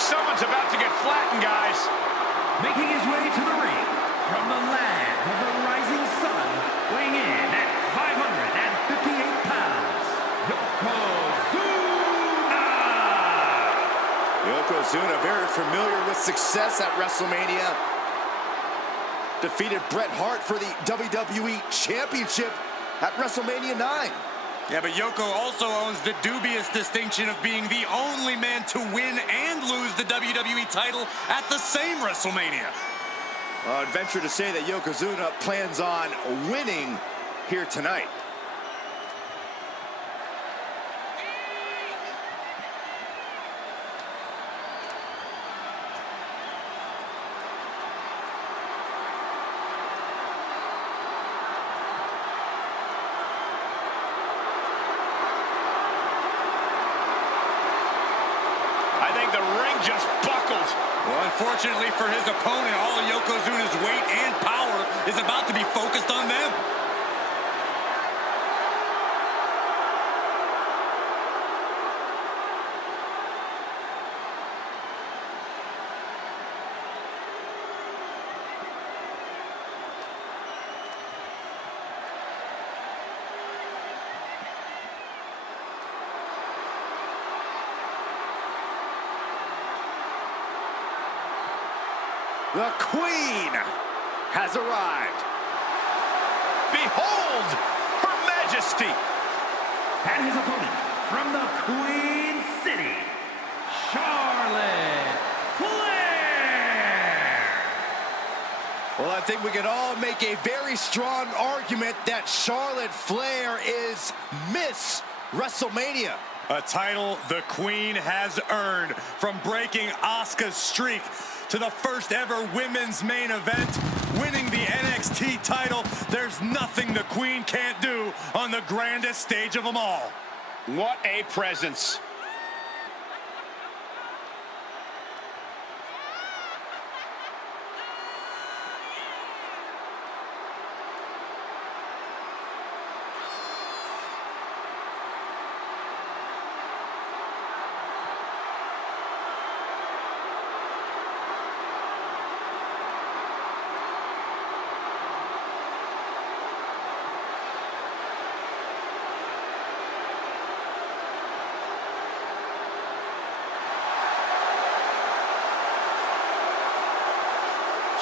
like someone's about to get flattened, guys. Making his way to the ring from the land of the rising sun, weighing in at 558 pounds, Yokozuna! Yokozuna, very familiar with success at WrestleMania. Defeated Bret Hart for the WWE Championship at WrestleMania 9. Yeah, but Yoko also owns the dubious distinction of being the only man to win and lose the WWE title at the same WrestleMania. I'd venture to say that Yokozuna plans on winning here tonight. I think the ring just buckled. Well, unfortunately for his opponent, all of Yokozuna's weight and power is about to be focused on them. The Queen has arrived. Behold, Her Majesty. And his opponent from the Queen City, Charlotte Flair! Well, I think we can all make a very strong argument that Charlotte Flair is Miss WrestleMania. A title the Queen has earned, from breaking Asuka's streak to the first ever women's main event, winning the NXT title. There's nothing the Queen can't do on the grandest stage of them all. What a presence.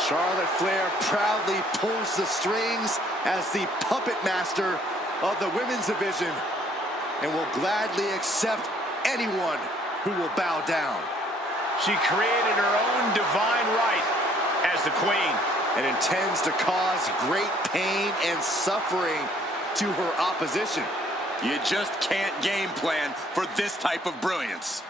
Charlotte Flair proudly pulls the strings as the puppet master of the women's division and will gladly accept anyone who will bow down. She created her own divine right as the Queen and intends to cause great pain and suffering to her opposition. You just can't game plan for this type of brilliance.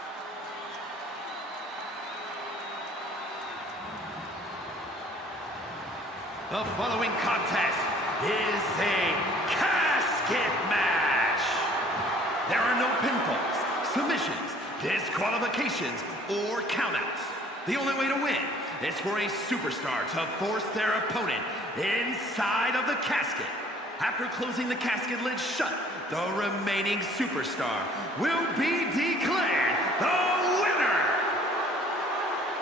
The following contest is a casket match. There are no pinfalls, submissions, disqualifications, or countouts. The only way to win is for a superstar to force their opponent inside of the casket. After closing the casket lid shut, the remaining superstar will be declared the winner.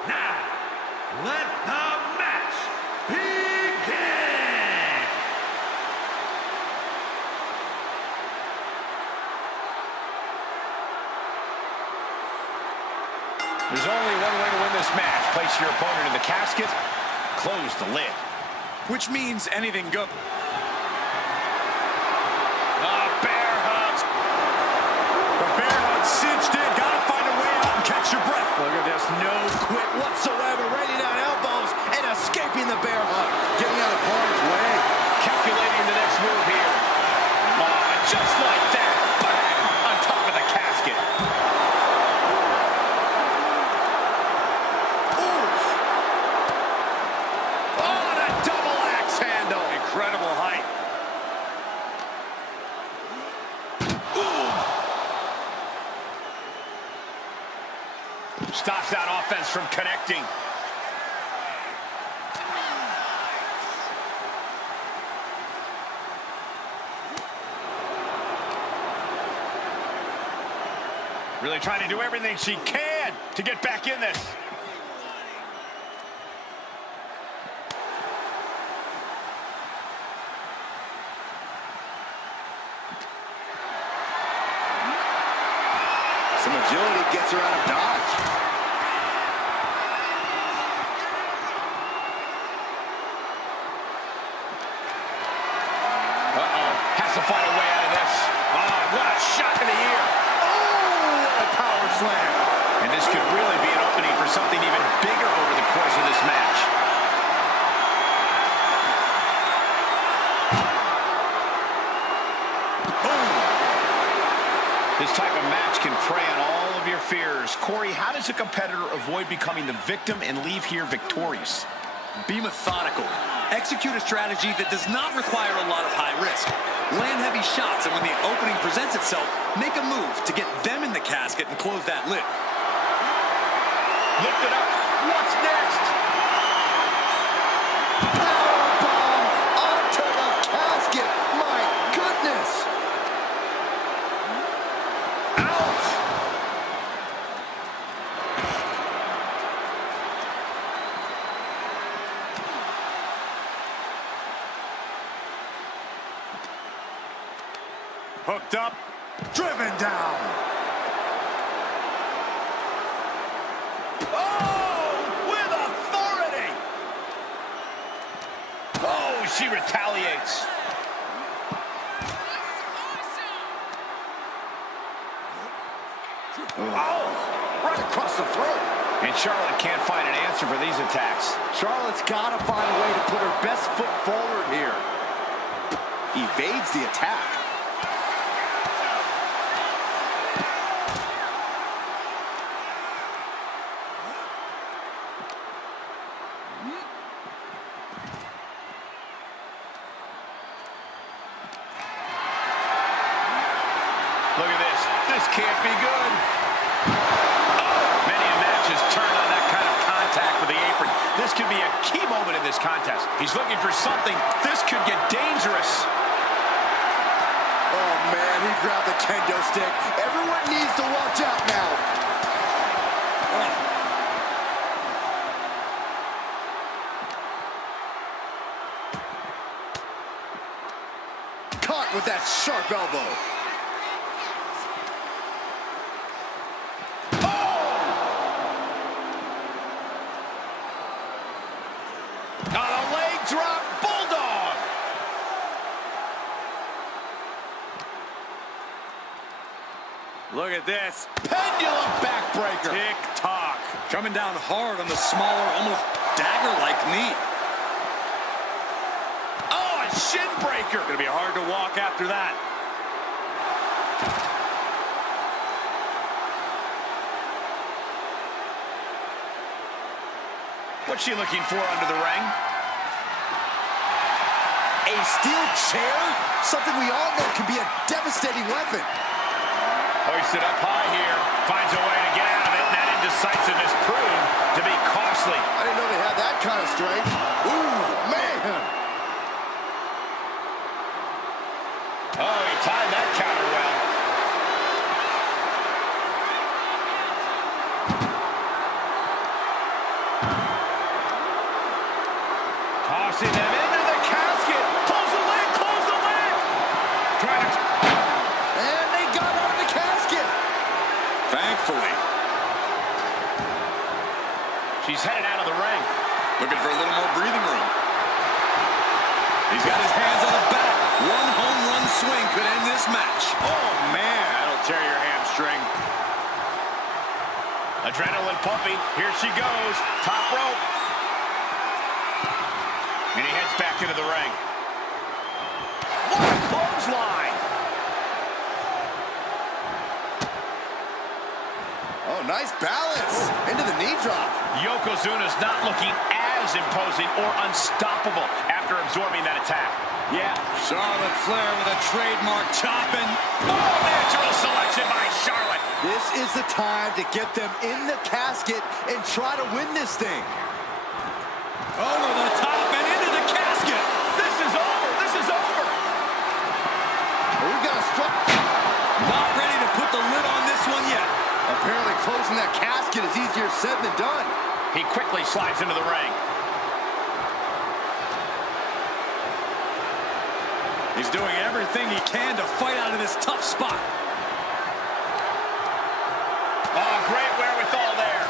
Now, let the match begin. There's only one way to win this match. Place your opponent in the casket, close the lid. Which means anything goes. Bear hug. The bear hug cinched in. Gotta find a way out and catch your breath. Look at this, no quit whatsoever, raining down elbows and escaping the bear hug, getting out of harm's way. Calculating the next move here. Just like that. Bang! On top of the casket. Oof! Oh, and a double axe handle. Incredible height. Stops that offense from connecting. Really trying to do everything she can. to get back in this. Some agility gets her out of dodge. Has to find a way out of this. Oh, what a shot to the ear. Oh, what a power slam. And this could really be an opening for something even bigger over the course of this match. Boom. This type of match can prey on all of your fears. Corey, how does a competitor avoid becoming the victim and leave here victorious? Be methodical. Execute a strategy that does not require a lot of high risk. Land heavy shots, and when the opening presents itself, make a move to get them in the casket and close that lid. Lift it up. What's next? Powerbomb onto the casket. My goodness. Ouch. Hooked up. Driven down. Oh, with authority. Oh, she retaliates. Oh, right across the throat. And Charlotte can't find an answer for these attacks. Charlotte's got to find a way to put her best foot forward here. Evades the attack. Look at this. This can't be good. Oh, many a match has turned on that kind of contact with the apron. This could be a key moment in this contest. He's looking for something. This could get dangerous. Oh, man, he grabbed the kendo stick. Everyone needs to watch out now. Caught with that sharp elbow. On a leg drop, bulldog. Look at this. Pendulum backbreaker. Tick-tock. Coming down hard on the smaller, almost dagger-like knee. Oh, a shin breaker. Gonna be hard to walk after that. What's she looking for under the ring? A steel chair? Something we all know can be a devastating weapon. Hoisted up high here. Finds a way to get out of it, and that indecisiveness proved to be costly. I didn't know they had that kind of strength. Ooh, man. Oh, he timed that counter well. Tossing them into the casket. Close the lid, close the lid. Trying to... And they got out of the casket. Thankfully. She's headed out of the ring. Looking for a little more breathing room. He's got his hands on the back. One home run swing could end this match. Oh, man. That'll tear your hamstring. Adrenaline pumping. Here she goes. Top rope. And he heads back into the ring. What a clothesline. Oh, nice balance. Into the knee drop. Yokozuna's not looking as imposing or unstoppable after absorbing that attack. Yeah, Charlotte Flair with a trademark chopping. Oh, natural selection by Charlotte. This is the time to get them in the casket and try to win this thing. Over the top and into the casket. This is over. This is over. We've got a Not ready to put the lid on this one yet. Apparently closing that casket is easier He's doing everything he can to fight out of this tough spot. Oh, great wherewithal there.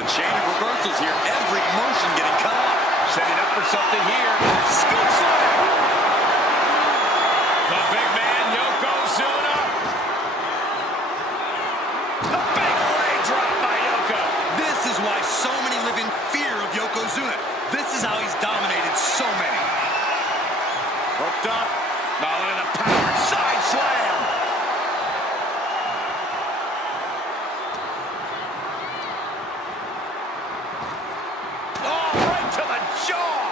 A chain of reversals here. Every motion getting cut off. Setting up for something here. Scoop slam. The big man, Yokozuna. The big leg drop by Yoko. This is why so many live in fear of Yokozuna. This is how he's dominated so many. Hooked up. Now look at the power. Side slam. Oh, right to the jaw.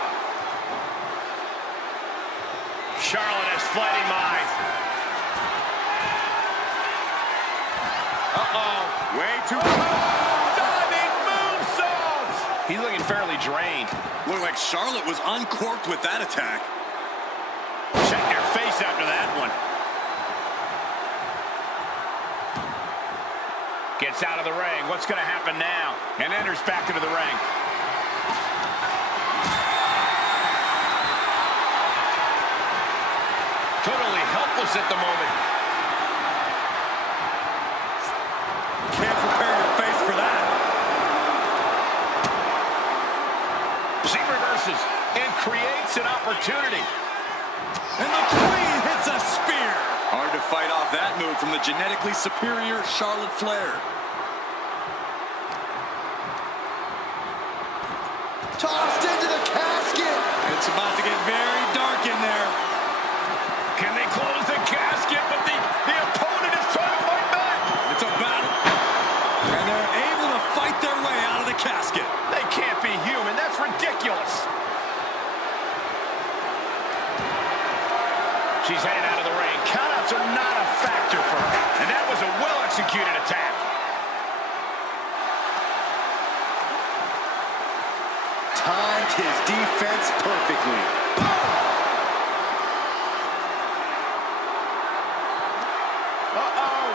Charlotte has fighting mind. Uh-oh. Way too Diving moonsault. He's looking fairly drained. Looked like Charlotte was uncorked with that attack. Check your face after that one. Gets out of the ring. What's going to happen now? And enters back into the ring. Totally helpless at the moment. Can't prepare your face for that. She reverses and creates an opportunity. And the Queen hits a spear. Hard to fight off that move from the genetically superior Charlotte Flair. Tossed into the casket. It's about to get very dark in there. Can they close the casket? But the opponent is trying to fight back. It's a battle. And they're able to fight their way out of the casket. They can't be human. That's ridiculous. She's headed out of the ring. Countouts are not a factor for her. And that was a well-executed attack. Timed his defense perfectly. Uh-oh.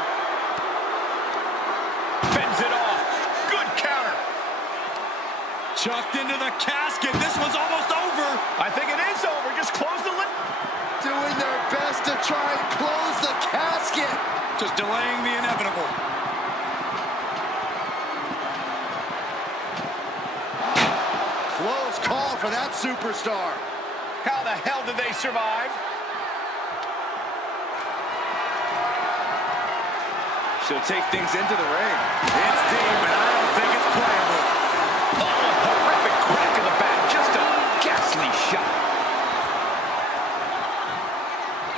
Fends it off. Good counter. Chucked into the casket. This one's almost over. I think it is over. Just close the lid. Doing their best to try and close the casket. Just delaying the inevitable. Close call for that superstar. How the hell did they survive? She'll take things into the ring. It's deep, but I don't think it's playable. Oh, a horrific crack in the back. Just a ghastly shot.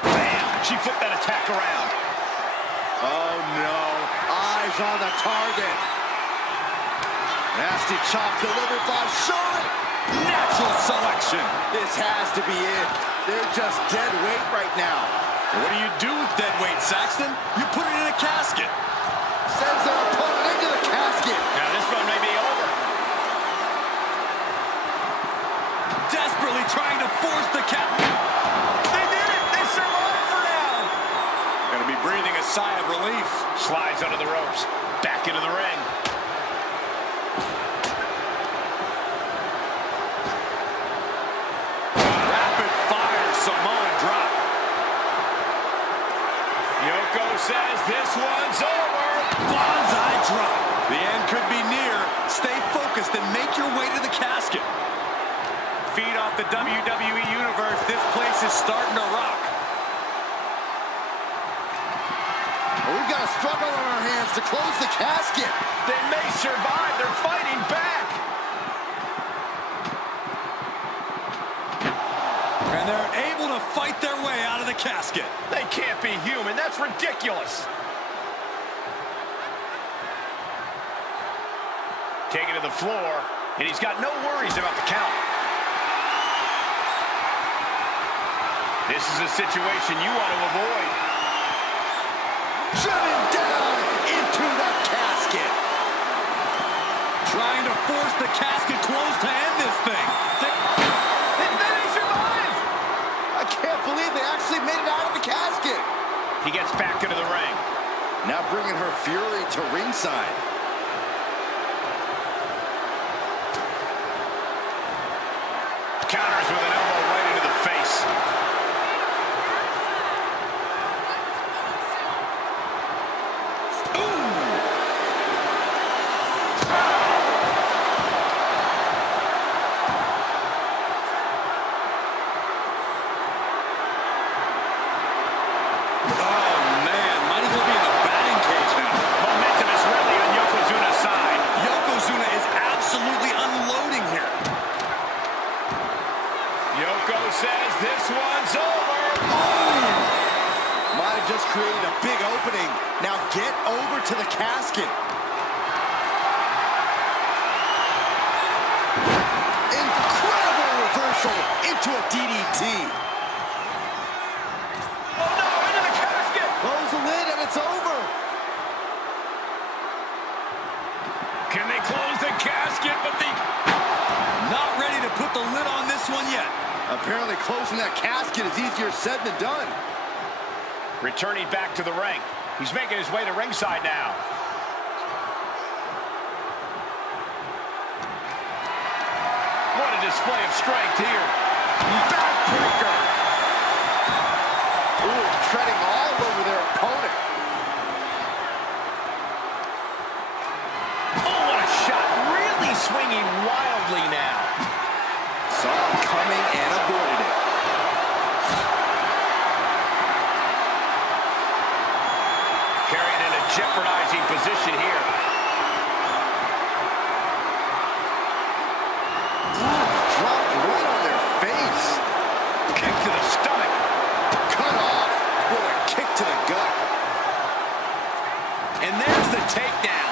Bam! She flipped that attack around. Oh no, eyes on the target. Nasty chop delivered by Charlotte. Natural selection. This has to be it. They're just dead weight right now. What do you do with dead weight, Saxton? You put it in a casket. Sends their opponent into the casket. Now this one may be over. Desperately trying to force the casket. They did it! They survived for now! Gonna be breathing a sigh of relief. Slides under the ropes. Back into the ring. Rapid fire Samoan drop. Yoko says this one's over. Bonsai drop. The end could be near. Stay focused and make your way to the casket. Feed off the WWE Universe. This place is starting to rock. Well, we've got a struggle on our hands to close the casket. They may survive. They're fighting back. And they're able to fight their way out of the casket. They can't be human. That's ridiculous. Taken to the floor, and he's got no worries about the count. This is a situation you want to avoid. Driven down into the casket. Trying to force the casket closed to end this thing. They survive. I can't believe they actually made it out of the casket. He gets back into the ring. Now bringing her fury to ringside. Counters with an elbow right into the face. says this one's over. Might have just created a big opening. Now get over to the casket. Incredible reversal into a DDT. Oh no, into the casket. Close the lid and it's over. Can they close the casket? But Not ready to put the lid on this one yet. Apparently closing that casket is easier said than done. returning back to the ring. He's making his way to ringside now. What a display of strength here. Backbreaker. Ooh, treading all over their opponent. Oh, what a shot. Really swinging wildly now. Saw him coming and avoided it. Carried in a jeopardizing position here. Dropped right on their face. Kick to the stomach. Cut off with a kick to the gut. And there's the takedown.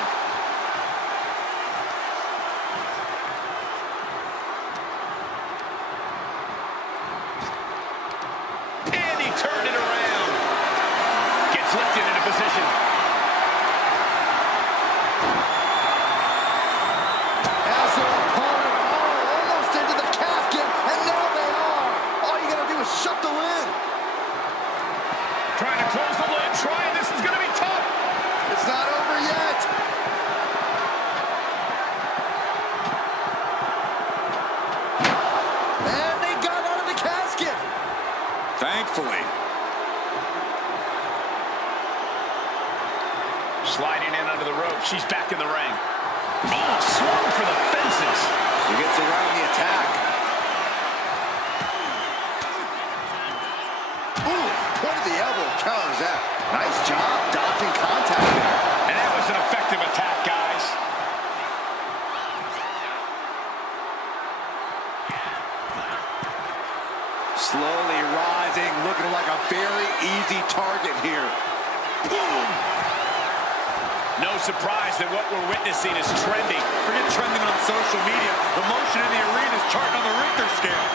And he turned it around. Gets lifted into position. As their opponent, almost into the casket, and now they are. All you gotta do is shut the lid. Trying to close the lid. Trying. This is going to be tough. It's not over yet. And they got out of the casket. Thankfully. Sliding in under the rope. She's back in the ring. Oh, swung for the fences. He gets around the attack. Ooh, point of the elbow counters that. Nice job dodging contact there. And that was an effective attack, guys. Slowly rising, looking like a very easy target here. Boom. No surprise that what we're witnessing is trending. Forget trending on social media. The motion in the arena is charting on the Richter scale.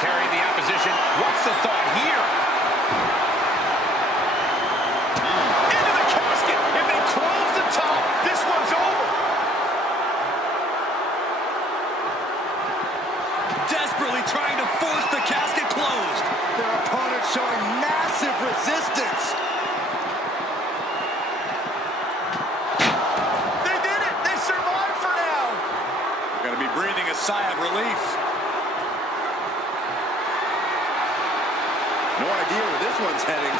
Carrying the opposition. What's the thought here? Into the casket. If they close the top, this one's over. Desperately trying to force the casket closed. Their opponent showing massive resistance. They did it. They survived for now. Gonna be breathing a sigh of relief. No idea where this one's heading.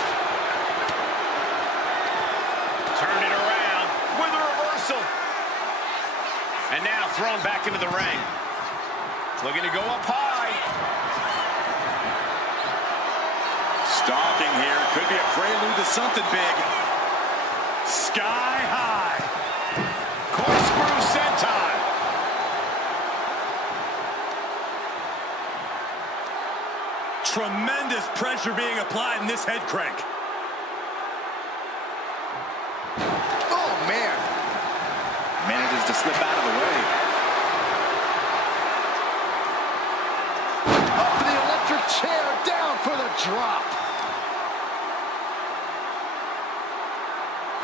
Turned it around with a reversal. And now thrown back into the ring. Looking to go up high. Stalking here. Could be a prelude to something big. Sky high. Corkscrew senton. Tremendous pressure being applied in this head crank. Oh, man. Manages to slip out of the way. Up for the electric chair, down for the drop.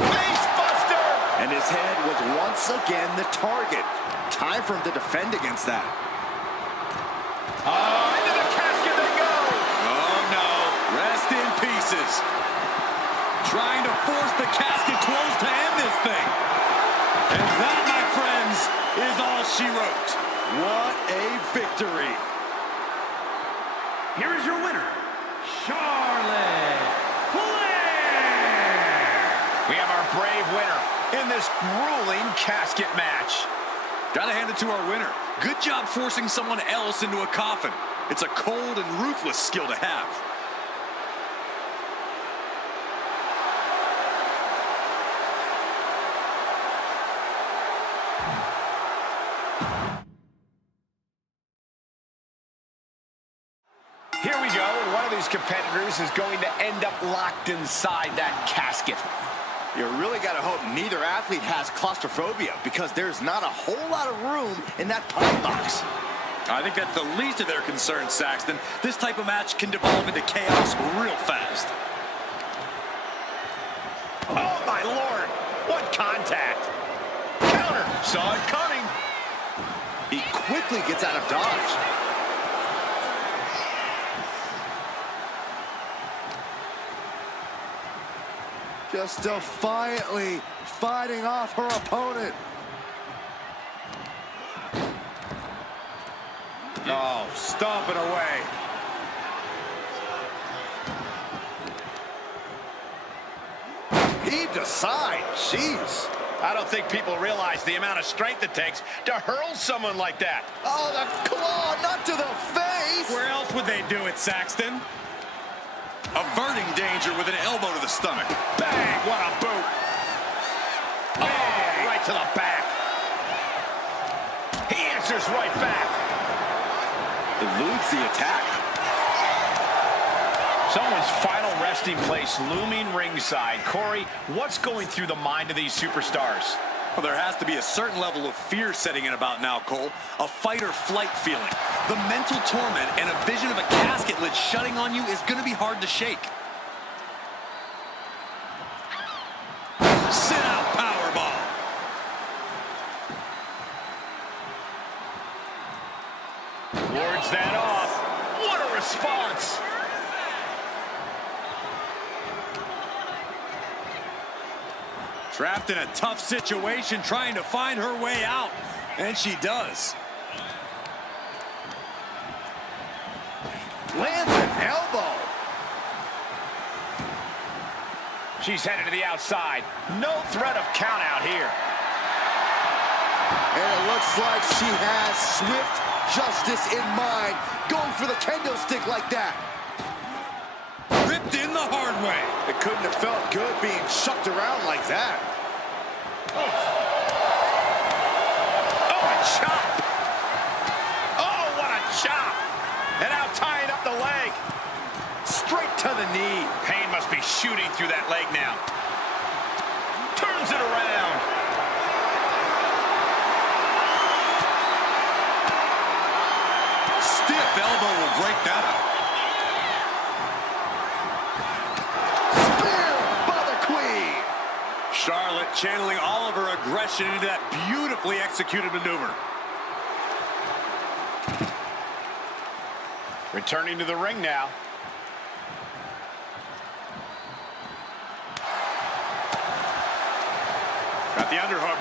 Face buster. And his head was once again the target. Time for him to defend against that. Into the casket they go. Oh no. Rest in pieces. Trying to force the casket closed to end this thing. And that, my friends, is all she wrote. What a victory. Here is your winner, Charlotte Flair. We have our brave winner in this grueling casket match. Gotta hand it to our winner. Good job forcing someone else into a coffin. It's a cold and ruthless skill to have. these competitors is going to end up locked inside that casket. You really got to hope neither athlete has claustrophobia, because there's not a whole lot of room in that pine box. I think that's the least of their concerns, Saxton. This type of match can devolve into chaos real fast. Oh, my Lord. What contact. Counter. Saw it coming. He quickly gets out of dodge. Just defiantly fighting off her opponent. Oh, stomping away. Heaved aside. Jeez. I don't think people realize the amount of strength it takes to hurl someone like that. Oh, the claw, not to the face. Where else would they do it, Saxton? Averting danger with an elbow to the stomach. Bang! What a boot. Oh, right to the back. He answers right back. Eludes the attack. Someone's final resting place looming ringside. Corey, what's going through the mind of these superstars? Well, there has to be a certain level of fear setting in about now, Cole. A fight or flight feeling. The mental torment and a vision of a casket lid shutting on you is going to be hard to shake. Sit out powerbomb. Wards that off. What a response. Trapped in a tough situation, trying to find her way out. And she does. Lands an elbow. She's headed to the outside. No threat of count out here. And it looks like she has swift justice in mind, going for the kendo stick like that. Ripped in the hard way. It couldn't have felt good being chucked around like that. Oh, a chop. Oh, what a chop. And now tying up the leg. Straight to the knee. Pain must be shooting through that leg now. Turns it around. Stiff elbow will break that up. Spear by the Queen. Charlotte channeling all of her aggression into that beautifully executed maneuver. Returning to the ring now. Got the underhook.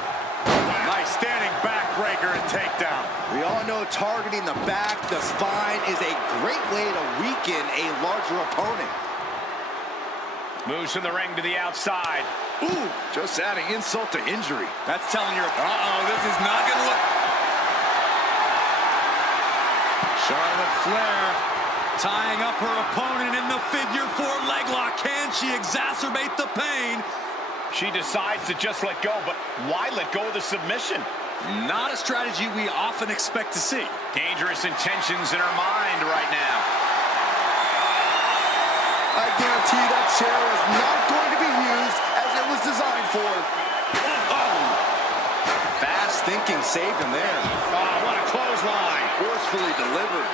Nice standing backbreaker and takedown. We all know targeting the back, the spine is a great way to weaken a larger opponent. Moves from the ring to the outside. Ooh, just adding insult to injury. That's telling your... Uh-oh, this is not going to look... Charlotte Flair tying up her opponent in the figure four leg lock. Can she exacerbate the pain? She decides to just let go, but why let go of the submission? Not a strategy we often expect to see. Dangerous intentions in her mind right now. I guarantee that chair is not going to be used as it was designed for. Oh. Fast thinking saved him there. Oh, what a clothesline. Forcefully delivered.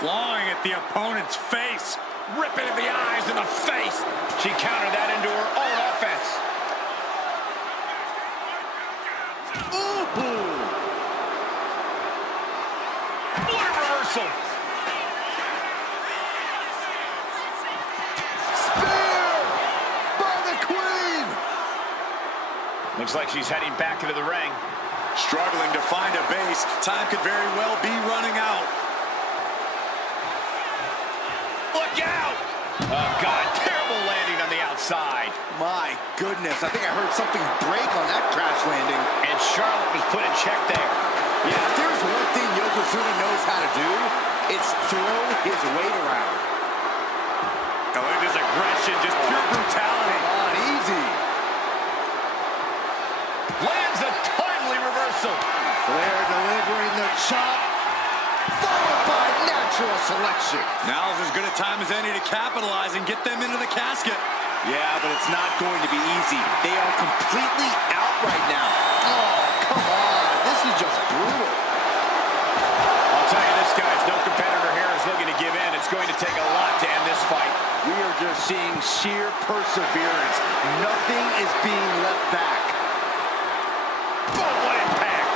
Clawing at the opponent's face. Ripping at the eyes and the face. She countered that into her own offense. Ooh. What a reversal. Spear by the Queen. Looks like she's heading back into the ring. Struggling to find a base. Time could very well be running out. Look out! Oh, God, terrible landing on the outside. My goodness, I think I heard something break on that crash landing. And Charlotte was put in check there. Yeah, if there's one thing Yokozuna knows how to do, it's throw his weight around. Oh, look at this aggression, just pure brutality. Come on, easy. Lands a timely reversal. Flair delivering the chop, followed by natural selection. Now's as good a time as any to capitalize and get them into the casket. Yeah, but it's not going to be easy. They are completely out right now. Oh, come on. This is just brutal. I'll tell you, this guy's no competitor here is looking to give in. It's going to take a lot to end this fight. We are just seeing sheer perseverance. Nothing is being left back. Boom, what impact!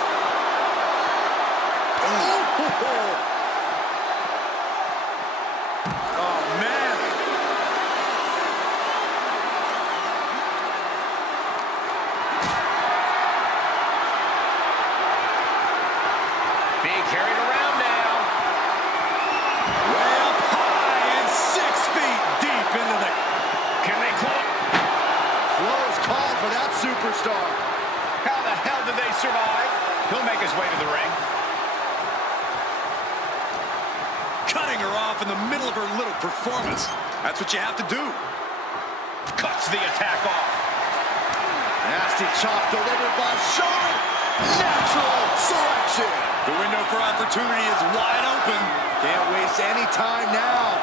Oh, man. Being carried around now. Way up high and 6 feet deep into the... Can they close? Close call for that superstar. How the hell did they survive? He'll make his way to the ring. Cutting her off in the middle of her little performance. That's what you have to do. Cuts the attack off. Nasty chop delivered by Shawn. Natural selection. The window for opportunity is wide open. Can't waste any time now.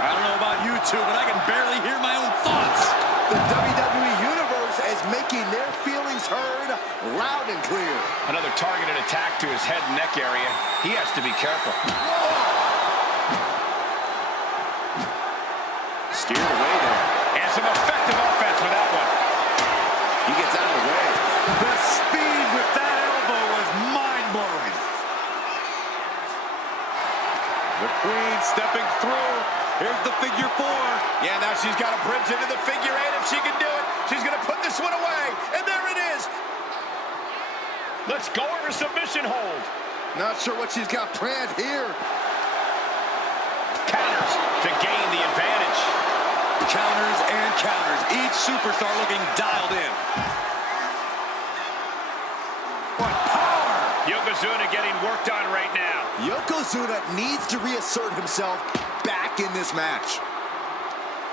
I don't know about you two, but I can barely hear my own thoughts. The WWE Universe is making their feelings heard loud and clear. Another targeted attack to his head and neck area. He has to be careful. Steered away there. And some effective offense with that one. He gets out of the way. The speed with that elbow was mind-blowing. The Queen stepping through. Here's the figure 4. Yeah, now she's got a bridge into the figure 8. If she can do it, she's going to put this one away. And there it is. Let's go over submission hold. Not sure what she's got planned here. Counters to gain the advantage. Counters and counters. Each superstar looking dialed in. What power! Yokozuna getting worked on right now. Yokozuna needs to reassert himself back in this match.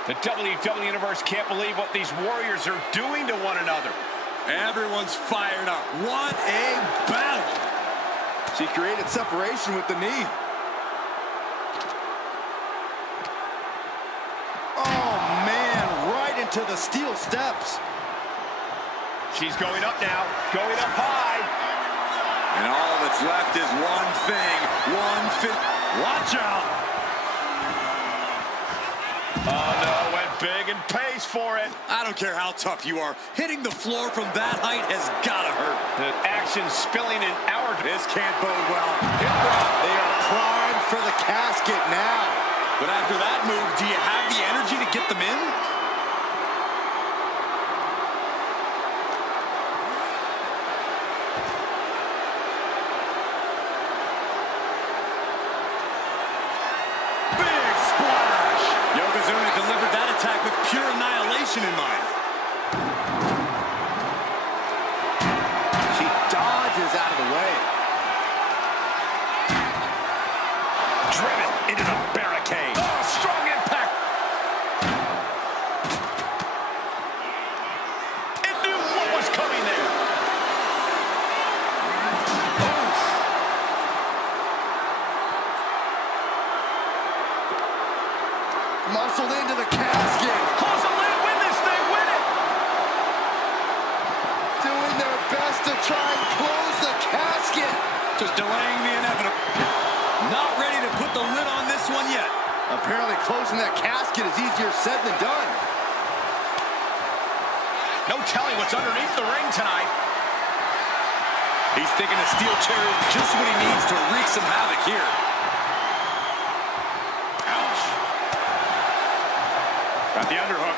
The WWE Universe can't believe what these warriors are doing to one another. Everyone's fired up. What a battle! She created separation with the knee. Oh, man, right into the steel steps. She's going up now, going up high. And all that's left is one thing. Watch out! Oh, no, went big and pays for it. I don't care how tough you are. Hitting the floor from that height has gotta hurt. The action spilling in our... This can't bode well. Hip drop. They are primed for the casket now. But after that move, do you have the energy to get them in? Big splash! Yokozuna delivered that attack with pure annihilation in mind. She dodges out of the way. Driven into the barricade. Oh, strong impact. It knew what was coming there. Muscled into the casket. Close the lid, win this thing, win it. Doing their best to try and close the casket. Just delaying the inevitable. Not ready to put the lid on this one yet. Apparently closing that casket is easier said than done. No telling what's underneath the ring tonight. He's thinking a steel chair is just what he needs to wreak some havoc here. Ouch. Got the underhook.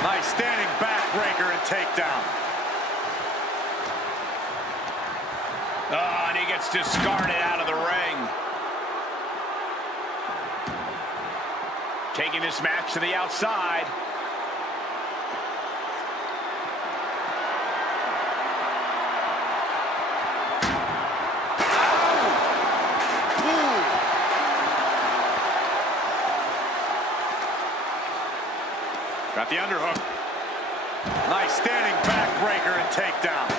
Nice standing backbreaker and takedown. Oh, and he gets discarded out of the ring. Taking this match to the outside. Got the underhook. Nice standing backbreaker and takedown.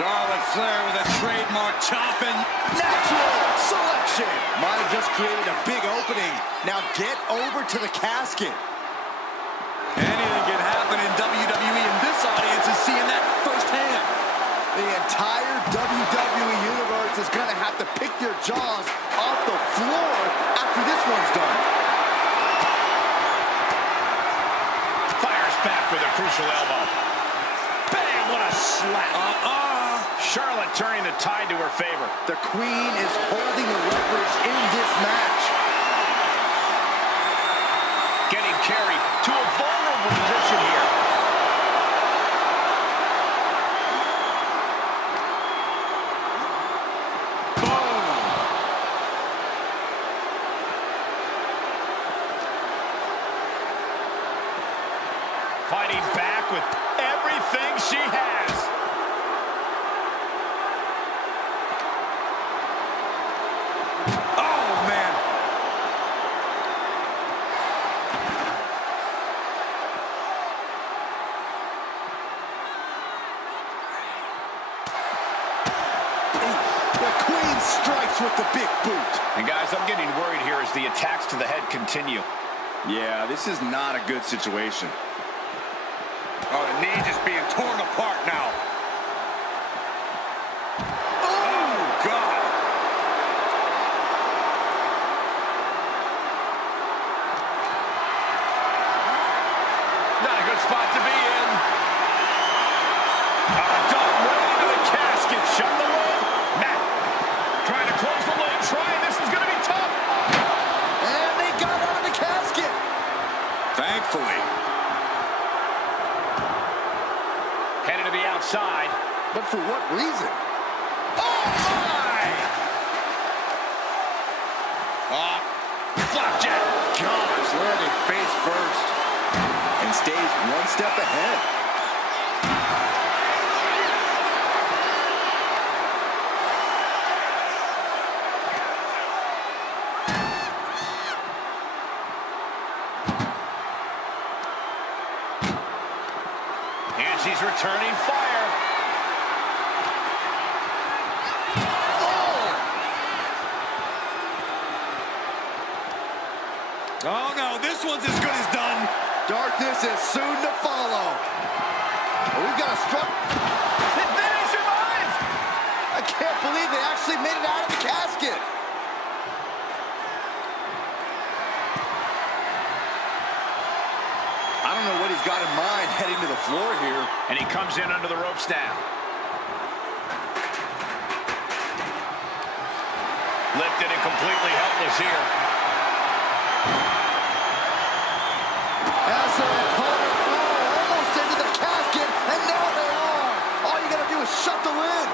Charlotte Flair with a trademark chopping. Natural selection. Might have just created a big opening. Now get over to the casket. Anything can happen in WWE, and this audience is seeing that firsthand. The entire WWE Universe is going to have to pick their jaws off the floor after this one's done. Fires back with a crucial elbow. Bam, what a slap. Charlotte turning the tide to her favor. The Queen is holding the leverage in this match. Getting carried to a vulnerable position here. Fighting back with everything she has. Oh, man. The Queen strikes with the big boot. And guys, I'm getting worried here as the attacks to the head continue. Yeah, this is not a good situation. Oh, the knee just being torn apart now. Oh, God. Not a good spot to be in. Duck right into the casket. Shut the lid. Matt trying to close the lid. Trying. This is going to be tough. And they got out of the casket. Thankfully. Headed to the outside. But for what reason? Oh, my! Flapjack. Gosh, landing face first. And stays one step ahead. And she's returning fire. Oh, no, this one's as good as done. Darkness is soon to follow. We've got a struck. Then he survives. I can't believe they actually made it out of the casket. I don't know what he's got in mind heading to the floor here. And he comes in under the ropes now. Lifted and completely helpless here. As their opponent almost into the casket, and now they are. All you gotta do is shut the lid.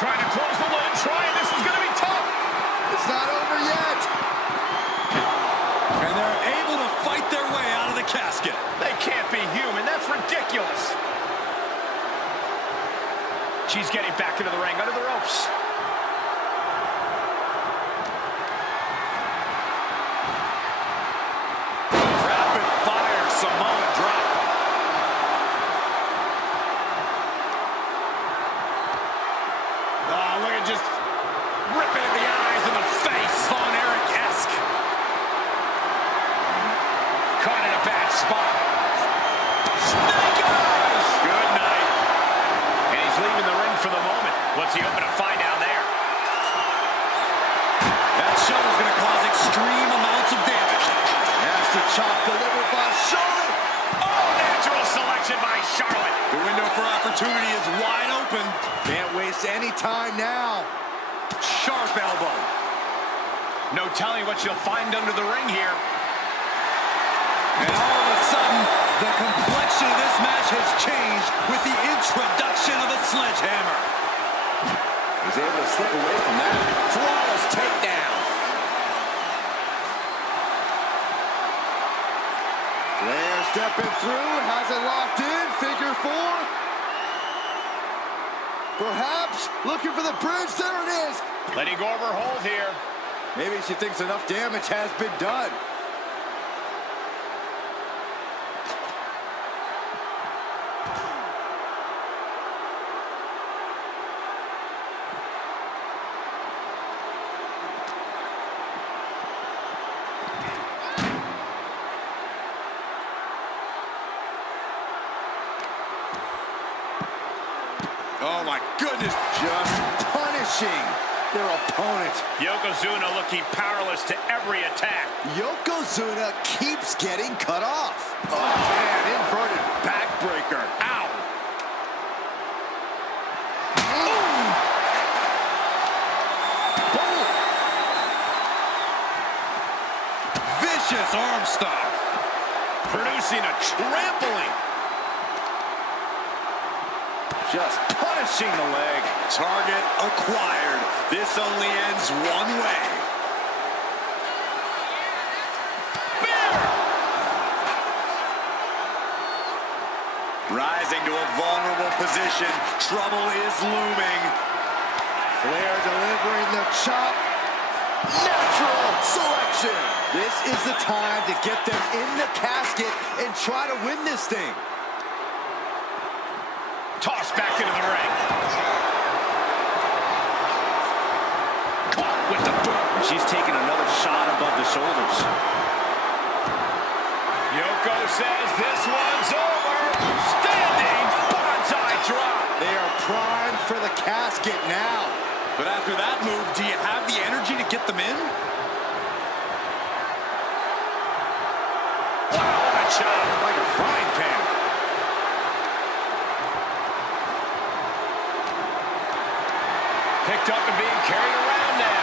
Trying to close the lid. Trying. This is going to be tough. It's not over yet. And they're able to fight their way out of the casket. They can't be human. That's ridiculous. She's getting back into the ring under the ropes. Rapid fire Samoa drop. Oh, look at just ripping at the eyes and the face. Von Erich-esque. Caught in a bad spot. Snake eyes! Good night. And he's leaving the ring for the moment. What's he hoping to find down there? That shot is going to cause extreme amounts of damage. Master chop delivered by Charlotte. Oh, natural selection by Charlotte. The window for opportunity is wide open. Can't waste any time now. Sharp elbow. No telling what she'll find under the ring here. And all of a sudden, the complexion of this match has changed with the introduction of a sledgehammer. Was able to slip away from that. Flawless takedown. Flair stepping through, has it locked in, figure four. Perhaps looking for the bridge, there it is. Letting go of her hold here. Maybe she thinks enough damage has been done. Oh my goodness. Just punishing their opponent. Yokozuna looking powerless to every attack. Yokozuna keeps getting cut off. Oh man, inverted backbreaker. Ow. Boom. Vicious arm stomp. Producing a trampling. Just punishing the leg. Target acquired. This only ends one way. Rising to a vulnerable position. Trouble is looming. Flair delivering the chop. Natural selection. This is the time to get them in the casket and try to win this thing. Tossed back into the ring. Caught with the boot. She's taking another shot above the shoulders. Yoko says this one's over. Standing bonsai drop. They are primed for the casket now. But after that move, do you have the energy to get them in? Wow, what a chop. Like a frying pan. Picked up and being carried around now.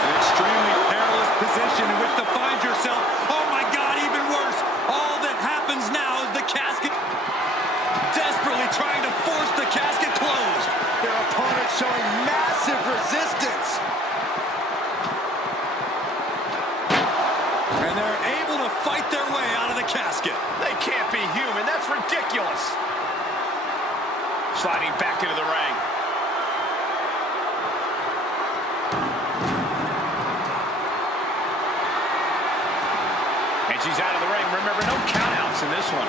An extremely perilous position in which to find yourself. Oh my God, even worse. All that happens now is the casket desperately trying to force the casket closed. Their opponent showing massive resistance. And they're able to fight their way out of the casket. They can't be human. That's ridiculous. Sliding back into the ring. And she's out of the ring. Remember, no countouts in this one.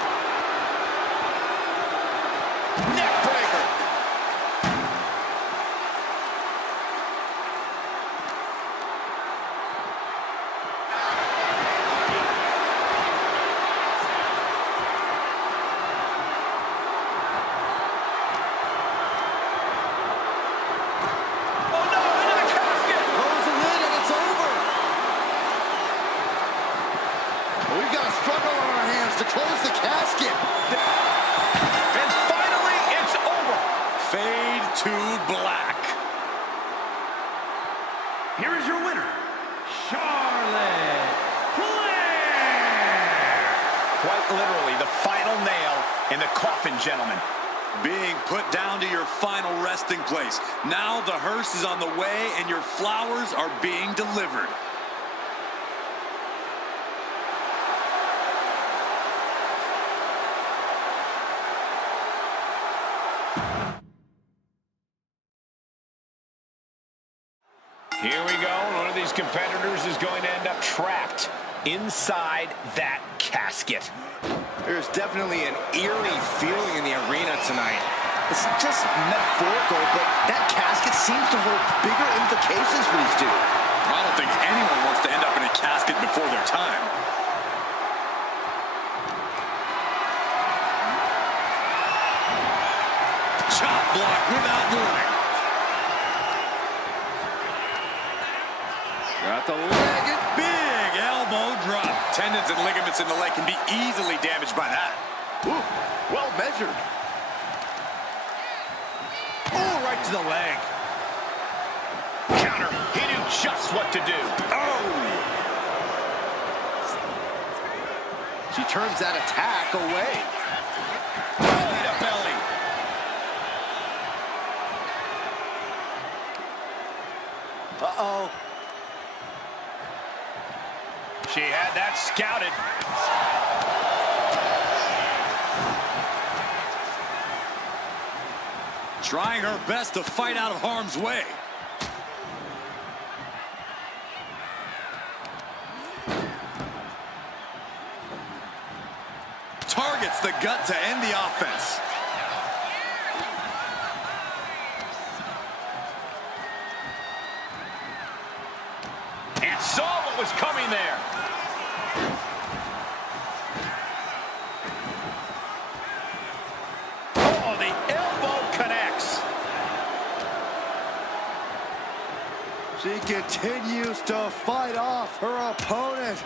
Neck breaker. Oh no, into the casket. Close the lid and it's over. We've got a struggle on our hands to close the casket. And finally, it's over. Fade to black. Here is your winner, Charlotte Flair. Quite literally, the final nail in the coffin, gentlemen. Being put down to your final resting place. Now the hearse is on the way and your flowers are being delivered. Here we go. One of these competitors is going to end up trapped inside that casket. There's definitely an eerie feeling in the arena tonight. It's just metaphorical, but that casket seems to hold bigger implications for these two. I don't think anyone wants to end up in a casket before their time. Chop block without warning. Got the leg. Big elbow drop. Tendons and ligaments in the leg can be easily damaged by that. Ooh, well measured. Oh, right to the leg. Counter. He knew just what to do. Oh! She turns that attack away. Belly to belly. Uh-oh. She had that scouted. Trying her best to fight out of harm's way. Targets the gut to end the offense. And saw what was coming there. continues to fight off her opponent.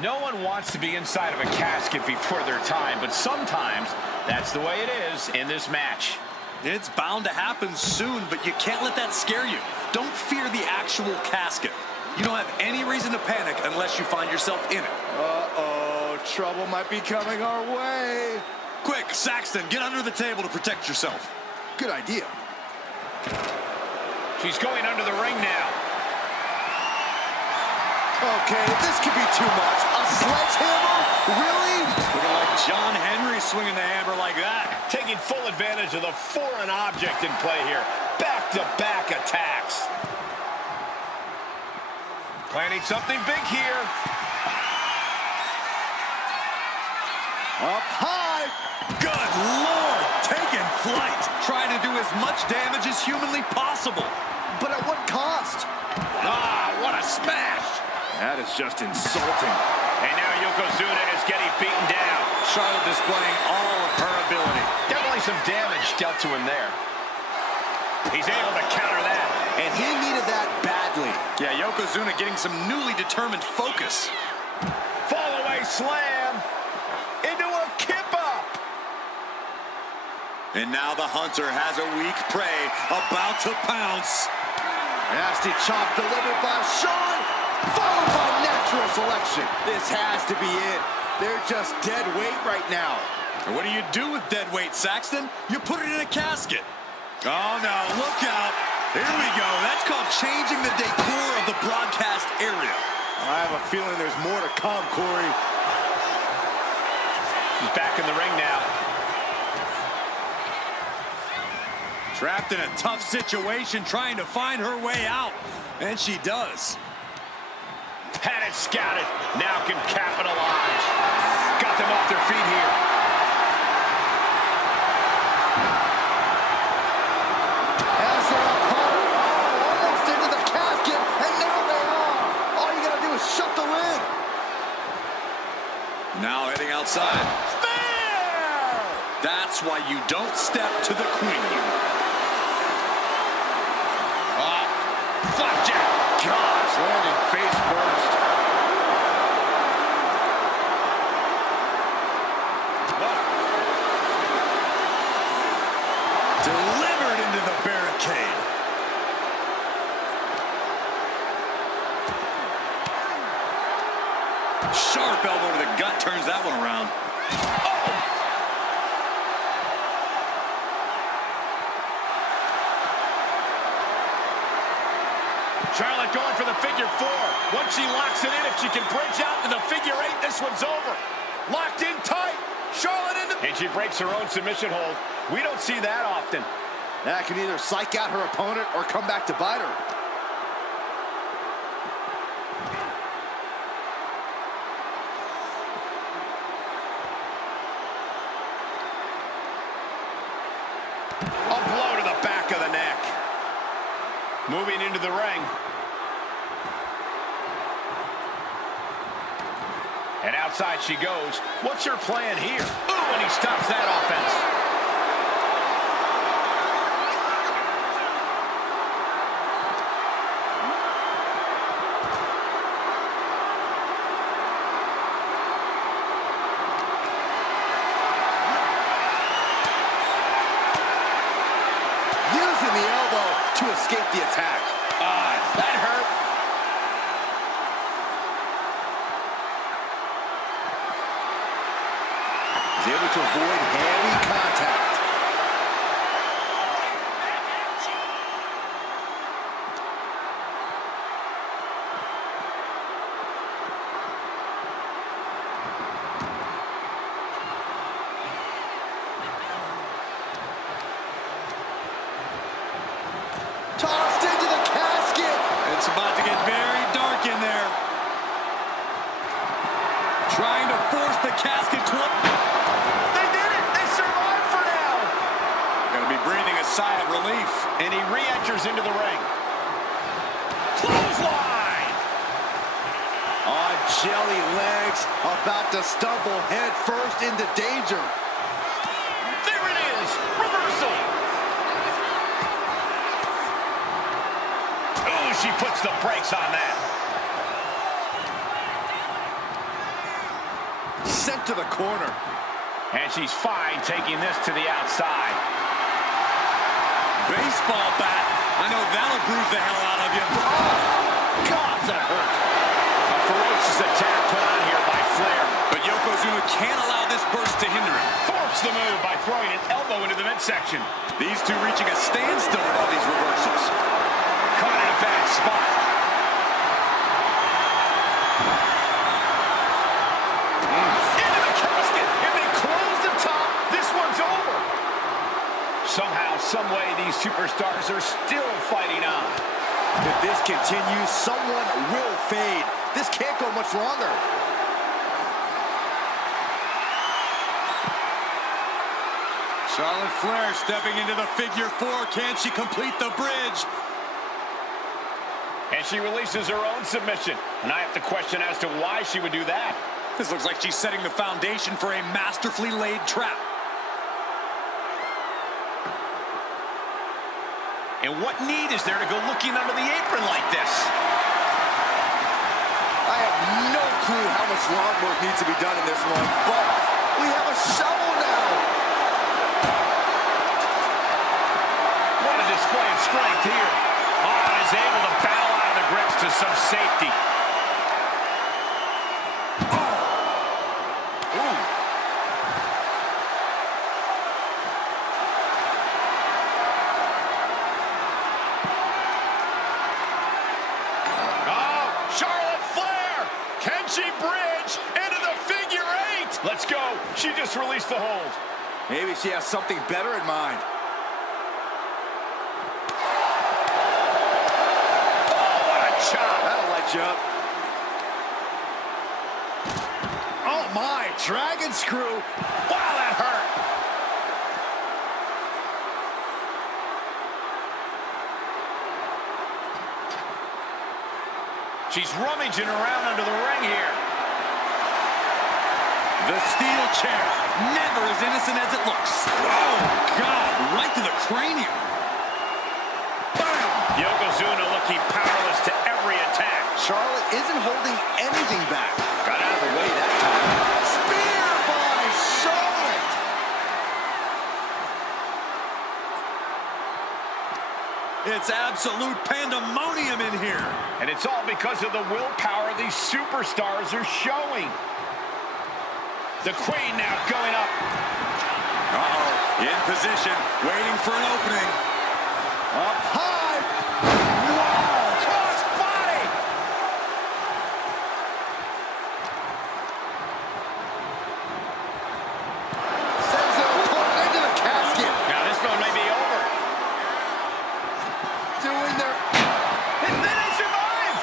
No one wants to be inside of a casket before their time, but sometimes that's the way it is in this match. It's bound to happen soon, but you can't let that scare you. Don't fear the actual casket. You don't have any reason to panic unless you find yourself in it. Uh-oh, trouble might be coming our way. Quick, Saxton, get under the table to protect yourself. Good idea. She's going under the ring now. Okay, this could be too much. A sledgehammer? Really? Looking like John Henry swinging the hammer like that. Taking full advantage of the foreign object in play here. Back-to-back attacks. Planning something big here. Up high. Good Lord, taking flight. Trying to do as much damage as humanly possible. But at what cost? Ah, what a smash. That is just insulting. And now Yokozuna is getting beaten down. Charlotte displaying all of her ability. Definitely some damage dealt to him there. He's able to counter that. And he needed that badly. Yeah, Yokozuna getting some newly determined focus. Fall away slam. Into a kip up. And now the hunter has a weak prey about to pounce. Nasty chop delivered by Shawn, followed by natural selection. This has to be it. They're just dead weight right now. And what do you do with dead weight, Saxton? You put it in a casket. Oh, no, look out. Here we go. That's called changing the decor of the broadcast area. I have a feeling there's more to come, Corey. He's back in the ring now. Trapped in a tough situation, trying to find her way out. And she does. Had it scouted. Now can capitalize. Got them off their feet here. As their opponent, almost into the casket, and now they are. All you gotta do is shut the ring. Now heading outside. Flair! That's why you don't step to the queen. Flapjack. Gosh, landing face first. Delivered into the barricade. Sharp elbow to the gut turns that one around. Charlotte going for the figure four. Once she locks it in, if she can bridge out to the figure eight, this one's over. Locked in tight. Charlotte into... And she breaks her own submission hold. We don't see that often. That can either psych out her opponent or come back to bite her. A blow to the back of the neck. Moving into the ring. And outside she goes. What's her plan here? Ooh, and he stops that offense. Using the elbow to escape the attack. That hurt. He's able to avoid heavy contact. Tossed into the casket. It's about to get very dark in there. Trying to force the casket club. They did it. They survived for now. Gonna be breathing a sigh of relief. And he re-enters into the ring. Clothesline. On jelly legs, about to stumble head first into danger. she puts the brakes on that. Sent to the corner. And she's fine taking this to the outside. Baseball bat. I know that'll bruise the hell out of you. Oh, God, that hurt. A ferocious attack put on here by Flair. But Yokozuna can't allow this burst to hinder him. Thwarts the move by throwing an elbow into the midsection. These two reaching a standstill with all these reversals. Caught in a bad spot. Into the casket. If they close the top, this one's over. Somehow, someway, these superstars are still fighting on. If this continues, someone will fade. This can't go much longer. Charlotte Flair stepping into the figure four. Can she complete the bridge? And she releases her own submission. And I have to question as to why she would do that. This looks like she's setting the foundation for a masterfully laid trap. And what need is there to go looking under the apron like this? I have no clue how much lawn work needs to be done in this one, but we have a shovel now. What a display of strength here. Oh, is able to battle out of the grips to some safety. Let's go. She just released the hold. Maybe she has something better in mind. Oh, what a chop. That'll light you up. Oh, my. Dragon screw. Wow, that hurt. She's rummaging around under the ring here. The steel chair, never as innocent as it looks. Oh, God, right to the cranium. Boom! Yokozuna looking powerless to every attack. Charlotte isn't holding anything back. Got out of the way that time. Spear by Charlotte! It's absolute pandemonium in here. And it's all because of the willpower these superstars are showing. The Queen now going up. Uh-oh, in position, waiting for an opening. Up high. Wow! Cross body! Sends their opponent into the casket. Now this one may be over. Doing their... And then they survive!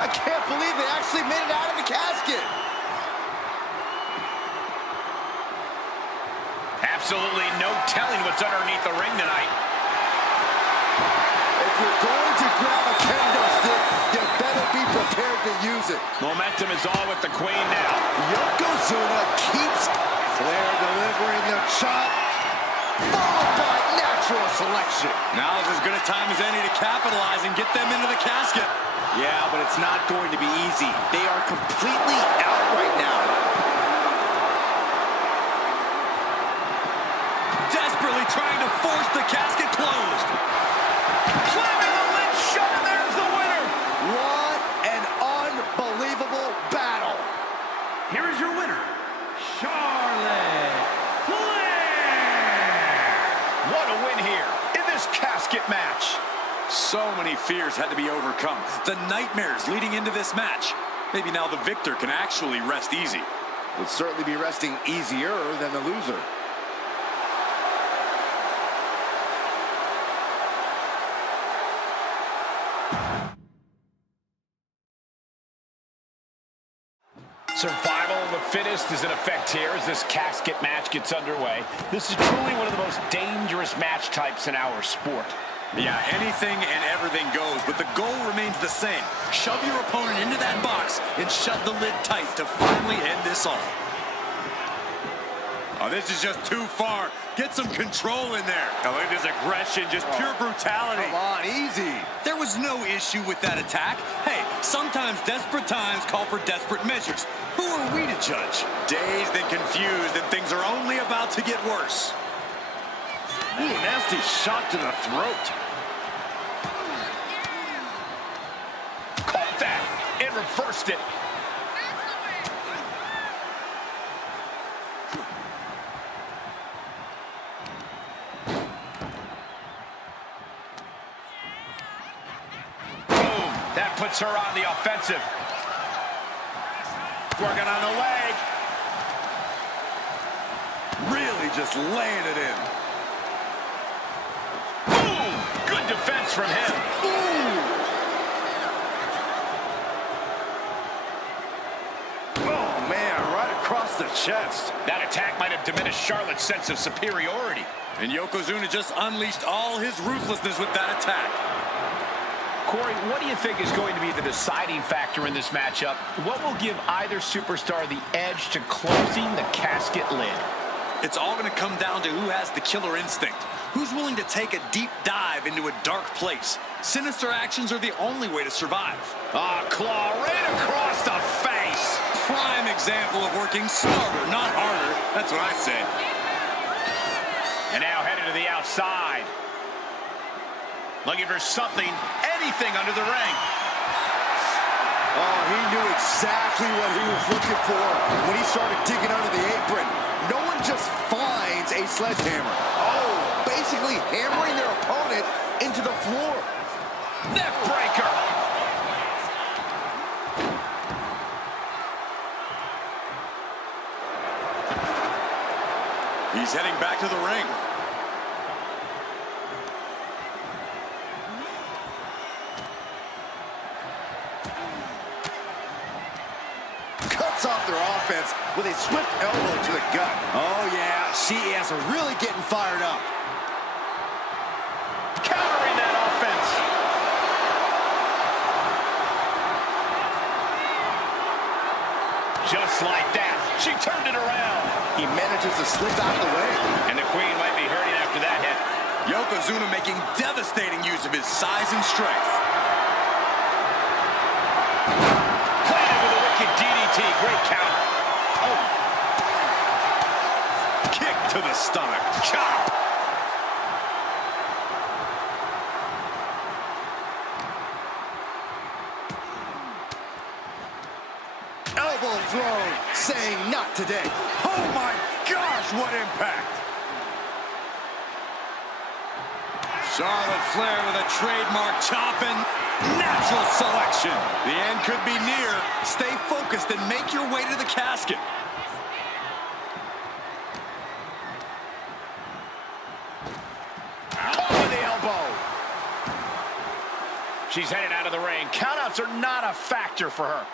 I can't believe they actually made it out of the casket. Absolutely no telling what's underneath the ring tonight. If you're going to grab a kendo stick, you better be prepared to use it. Momentum is all with the Queen now. Yokozuna keeps Flair delivering the chop, followed by natural selection. Now is as good a time as any to capitalize and get them into the casket. Yeah, but it's not going to be easy. They are completely out right now. Desperately trying to force the casket closed. Slamming the lid shut, and there's the winner. What an unbelievable battle. Here is your winner, Charlotte Flair. What a win here in this casket match. So many fears had to be overcome. The nightmares leading into this match. Maybe now the victor can actually rest easy. Would certainly be resting easier than the loser. Survival of the fittest is in effect here as this casket match gets underway. This is truly one of the most dangerous match types in our sport. Yeah, anything and everything goes, but the goal remains the same. Shove your opponent into that box and shut the lid tight to finally end this all. Oh, this is just too far. Get some control in there. Oh, look at this aggression, just pure brutality. Come on, easy. There was There's no issue with that attack. Hey, sometimes desperate times call for desperate measures. Who are we to judge? Dazed and confused, and things are only about to get worse. Ooh, nasty shot to the throat. Caught that and reversed it. Boom. That puts her on the offensive. Working on the leg. Really just laying it in. Boom! Good defense from him. Oh, man, right across the chest. That attack might have diminished Charlotte's sense of superiority. And Yokozuna just unleashed all his ruthlessness with that attack. Corey, what do you think is going to be the deciding factor in this matchup? What will give either superstar the edge to closing the casket lid? It's all going to come down to who has the killer instinct. Who's willing to take a deep dive into a dark place? Sinister actions are the only way to survive. Ah, claw right across the face. Prime example of working smarter, not harder. That's what I said. And now headed to the outside. Looking for something, anything under the ring. Oh, he knew exactly what he was looking for when he started digging under the apron. No one just finds a sledgehammer. Oh, basically hammering their opponent into the floor. Neck breaker. He's heading back to the ring. Cuts off their offense with a swift elbow to the gut. Oh, yeah, she is really getting fired up. Countering that offense. Just like that, she turned it around. He manages to slip out of the way. And the Queen might be hurting after that hit. Yokozuna making devastating use of his size and strength. Planted with a wicked DDT. Great counter. Oh. Kick to the stomach. Chop. Elbow thrown, saying not today. Oh my gosh, what impact! Charlotte Flair with a trademark chopping. Natural selection. The end could be near. Stay focused and make your way to the casket. Caught with the elbow. She's headed out of the ring. Countouts are not a factor for her.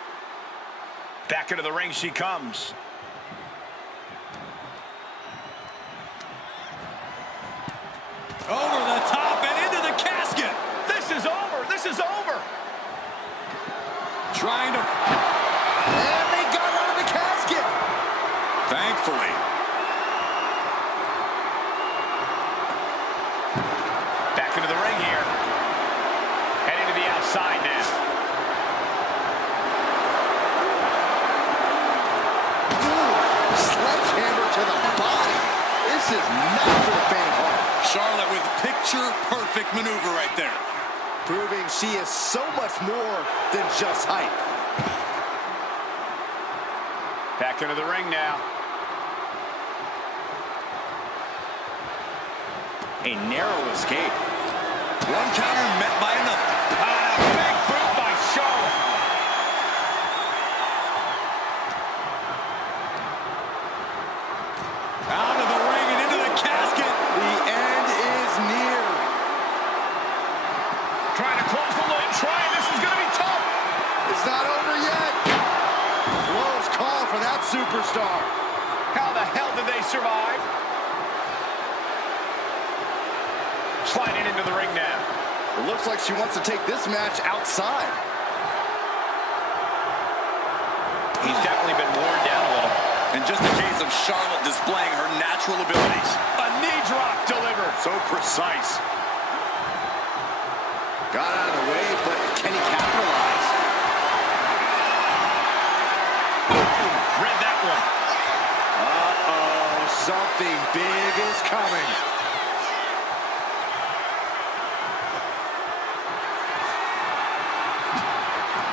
Back into the ring she comes. Over the top and into the casket. This is over. This is over. Trying to... And they got out of the casket. Thankfully. Back into the ring here. Heading to the outside now. Sledgehammer to the body. This is not for the faint of heart. Charlotte with picture-perfect maneuver right there. Proving she is so much more than just height. Back into the ring now. A narrow escape. One counter met by another. Big boot by Charlotte. Out of the ring and into the casket. The end is near. Trying to close the lid. Trying. This is going to be tough. It's not over yet. Close call for that superstar. How the hell did they survive? Sliding into the ring now. It looks like she wants to take this match outside. He's definitely been worn down a little. And just a case of Charlotte displaying her natural abilities. A knee drop delivered. So precise. Got out of the way one. Uh-oh, something big is coming.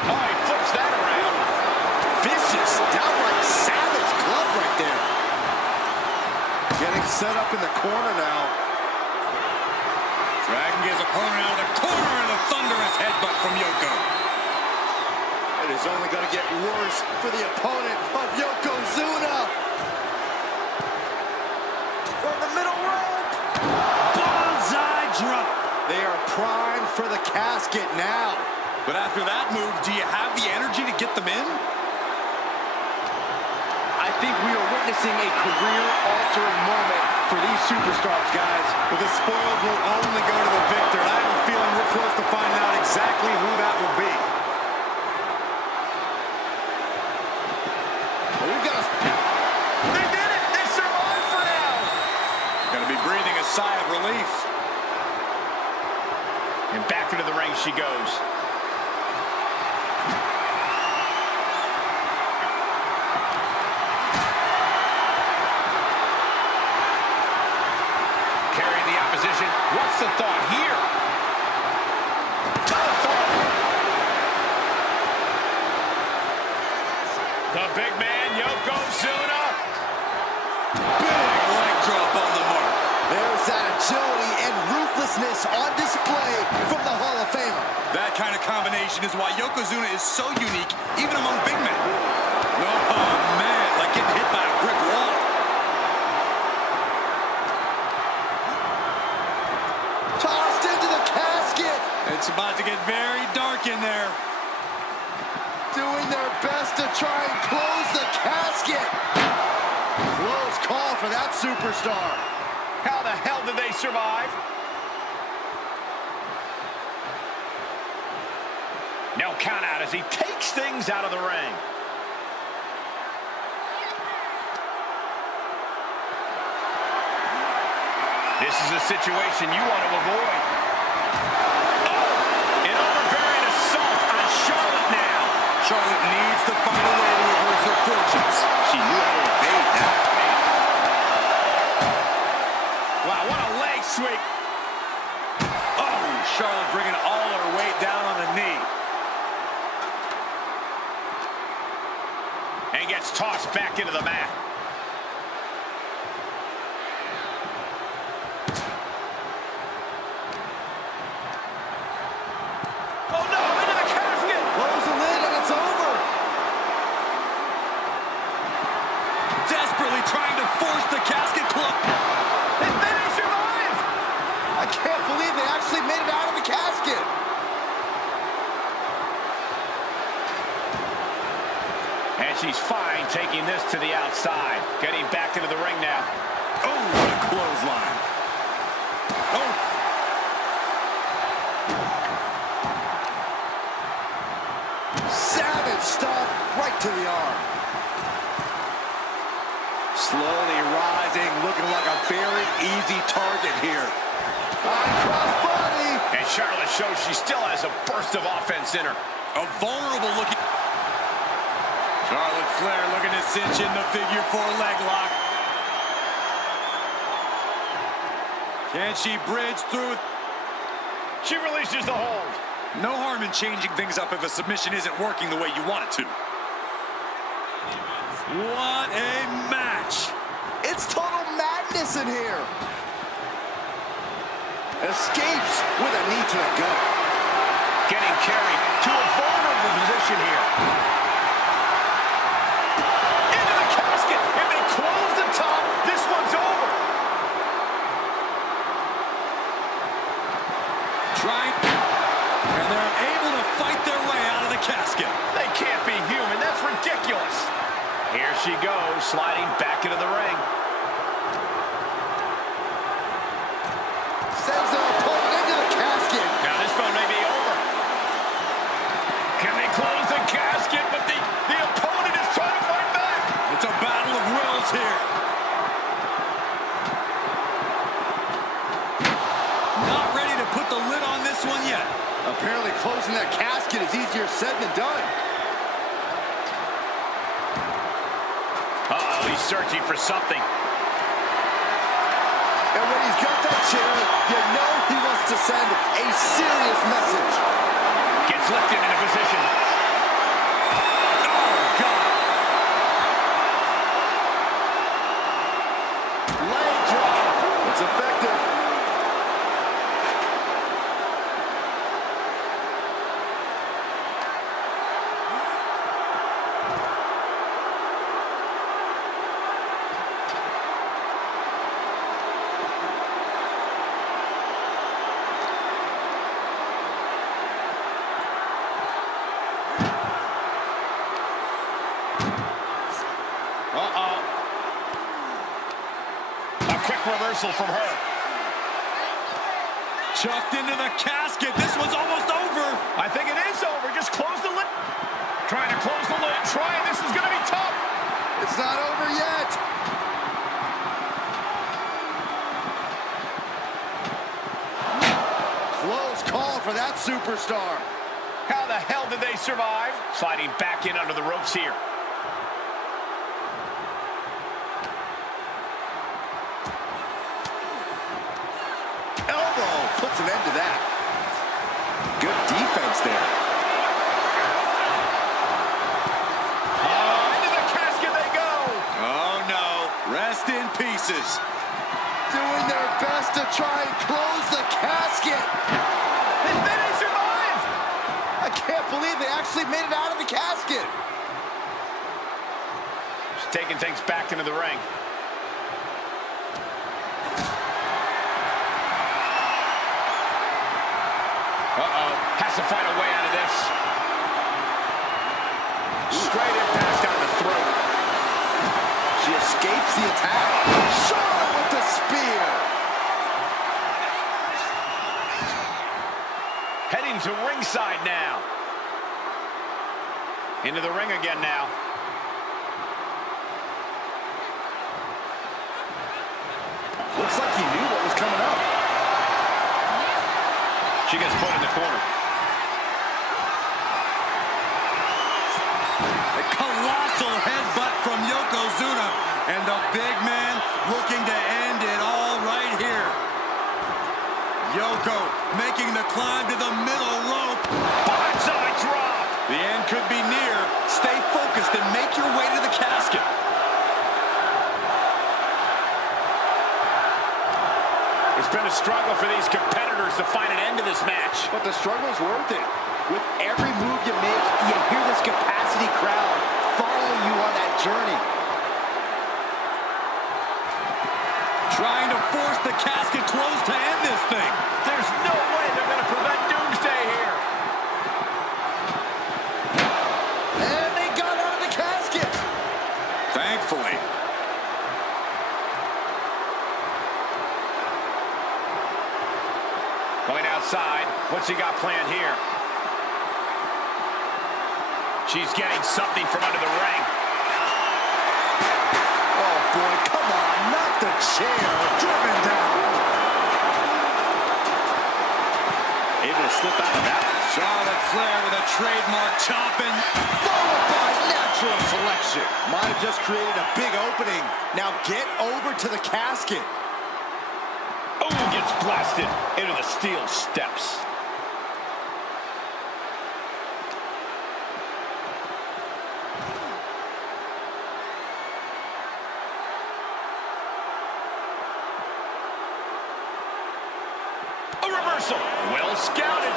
Oh, he flips that around. Vicious, downright savage glove right there. Getting set up in the corner now. Dragging his opponent out of the corner and a thunderous headbutt from Yoko. It is only going to get worse for the opponent of Yokozuna. From the middle rope. Bullseye drop. They are primed for the casket now. But after that move, do you have the energy to get them in? I think we are witnessing a career-altering moment for these superstars, guys. But the spoils will only go to the victor. And I have a feeling we're close to finding out exactly who that will be. But we've got They did it! They survived for now! Gonna be breathing a sigh of relief. And back into the ring she goes. Carrying the opposition. What's the thought here? Telephone! The big man, Yokozuna. Big leg drop on the mark. There's that agility and ruthlessness on display from the Hall of Famer. That kind of combination is why Yokozuna is so unique, even among big men. Oh, man, like getting hit by a brick wall. Tossed into the casket. It's about to get very dark in there. Doing their best to try and close the casket. Close call for that superstar. How the hell did they survive? No count out as he takes things out of the ring. This is a situation you want to avoid. Oh, an overbearing assault on Charlotte now. Charlotte needs to find a way to reverse her fortunes. She knew how to evade that. Wow, what a leg sweep. Oh, Charlotte bringing all her weight down on the knee. And gets tossed back into the mat. Oh no, into the casket! Close the lid and it's over. Desperately trying to force the casket closed. And then he survives! I can't believe they actually made it out of the casket. And she's fine taking this to the outside. Getting back into the ring now. Oh, what a clothesline. Oh. Savage stomp right to the arm. Slowly rising, looking like a very easy target here. Crossbody. And Charlotte shows she still has a burst of offense in her. A vulnerable looking. Charlotte Flair looking to cinch in the figure 4 leg lock. Can she bridge through? She releases the hold. No harm in changing things up if a submission isn't working the way you want it to. What a match. It's total madness in here. Escapes with a knee to the gut. Getting carried to a vulnerable position here. Into the casket. If they close the top, this one's over. Trying. And they're able to fight their way out of the casket. They can't be human. That's ridiculous. Here she goes, sliding back into the ring. Sends their opponent into the casket. Now this one may be over. Can they close the casket? But the opponent is trying to fight back. It's a battle of wills here. Not ready to put the lid on this one yet. Apparently closing that casket is easier said than done. Uh-oh, he's searching for something. And when he's got that chair, you know he wants to send a serious message. Gets lifted into position. Oh, God. Leg drop. It's effective. Reversal from her. Chucked into the casket. This one's almost over. I think it is over. Just close the lid. Trying to close the lid. Trying. This is going to be tough. It's not over yet. Close call for that superstar. How the hell did they survive? Sliding back in under the ropes here. Puts an end to that. Good defense there. Into the casket they go. Oh, no. Rest in pieces. Doing their best to try and close the casket. And then they survived. I can't believe they actually made it out of the casket. Just taking things back into the ring. Has to find a way out of this. Straight impact down the throat. She escapes the attack. Charlotte with the spear. Heading to ringside now. Into the ring again now. Looks like he knew what was coming up. She gets put in the corner. A colossal headbutt from Yokozuna. And the big man looking to end it all right here. Yoko making the climb to the middle rope. Bonsai drop. The end could be near. Stay focused and make your way to the casket. It's been a struggle for these competitors to find an end to this match. But the struggle's worth it. With every move you make, you hear this capacity crowd following you on that journey. Trying to force the casket closed to end this thing. There's no way they're going to prevent doomsday here. And they got out of the casket. Thankfully. Going outside. What's he got planned here? She's getting something from under the ring. Oh, boy, come on. Not the chair. Driven down. Able to slip out of that. Charlotte Flair with a trademark chopping. Followed by natural selection. Might have just created a big opening. Now get over to the casket. Oh, gets blasted into the steel steps. A reversal. Well scouted.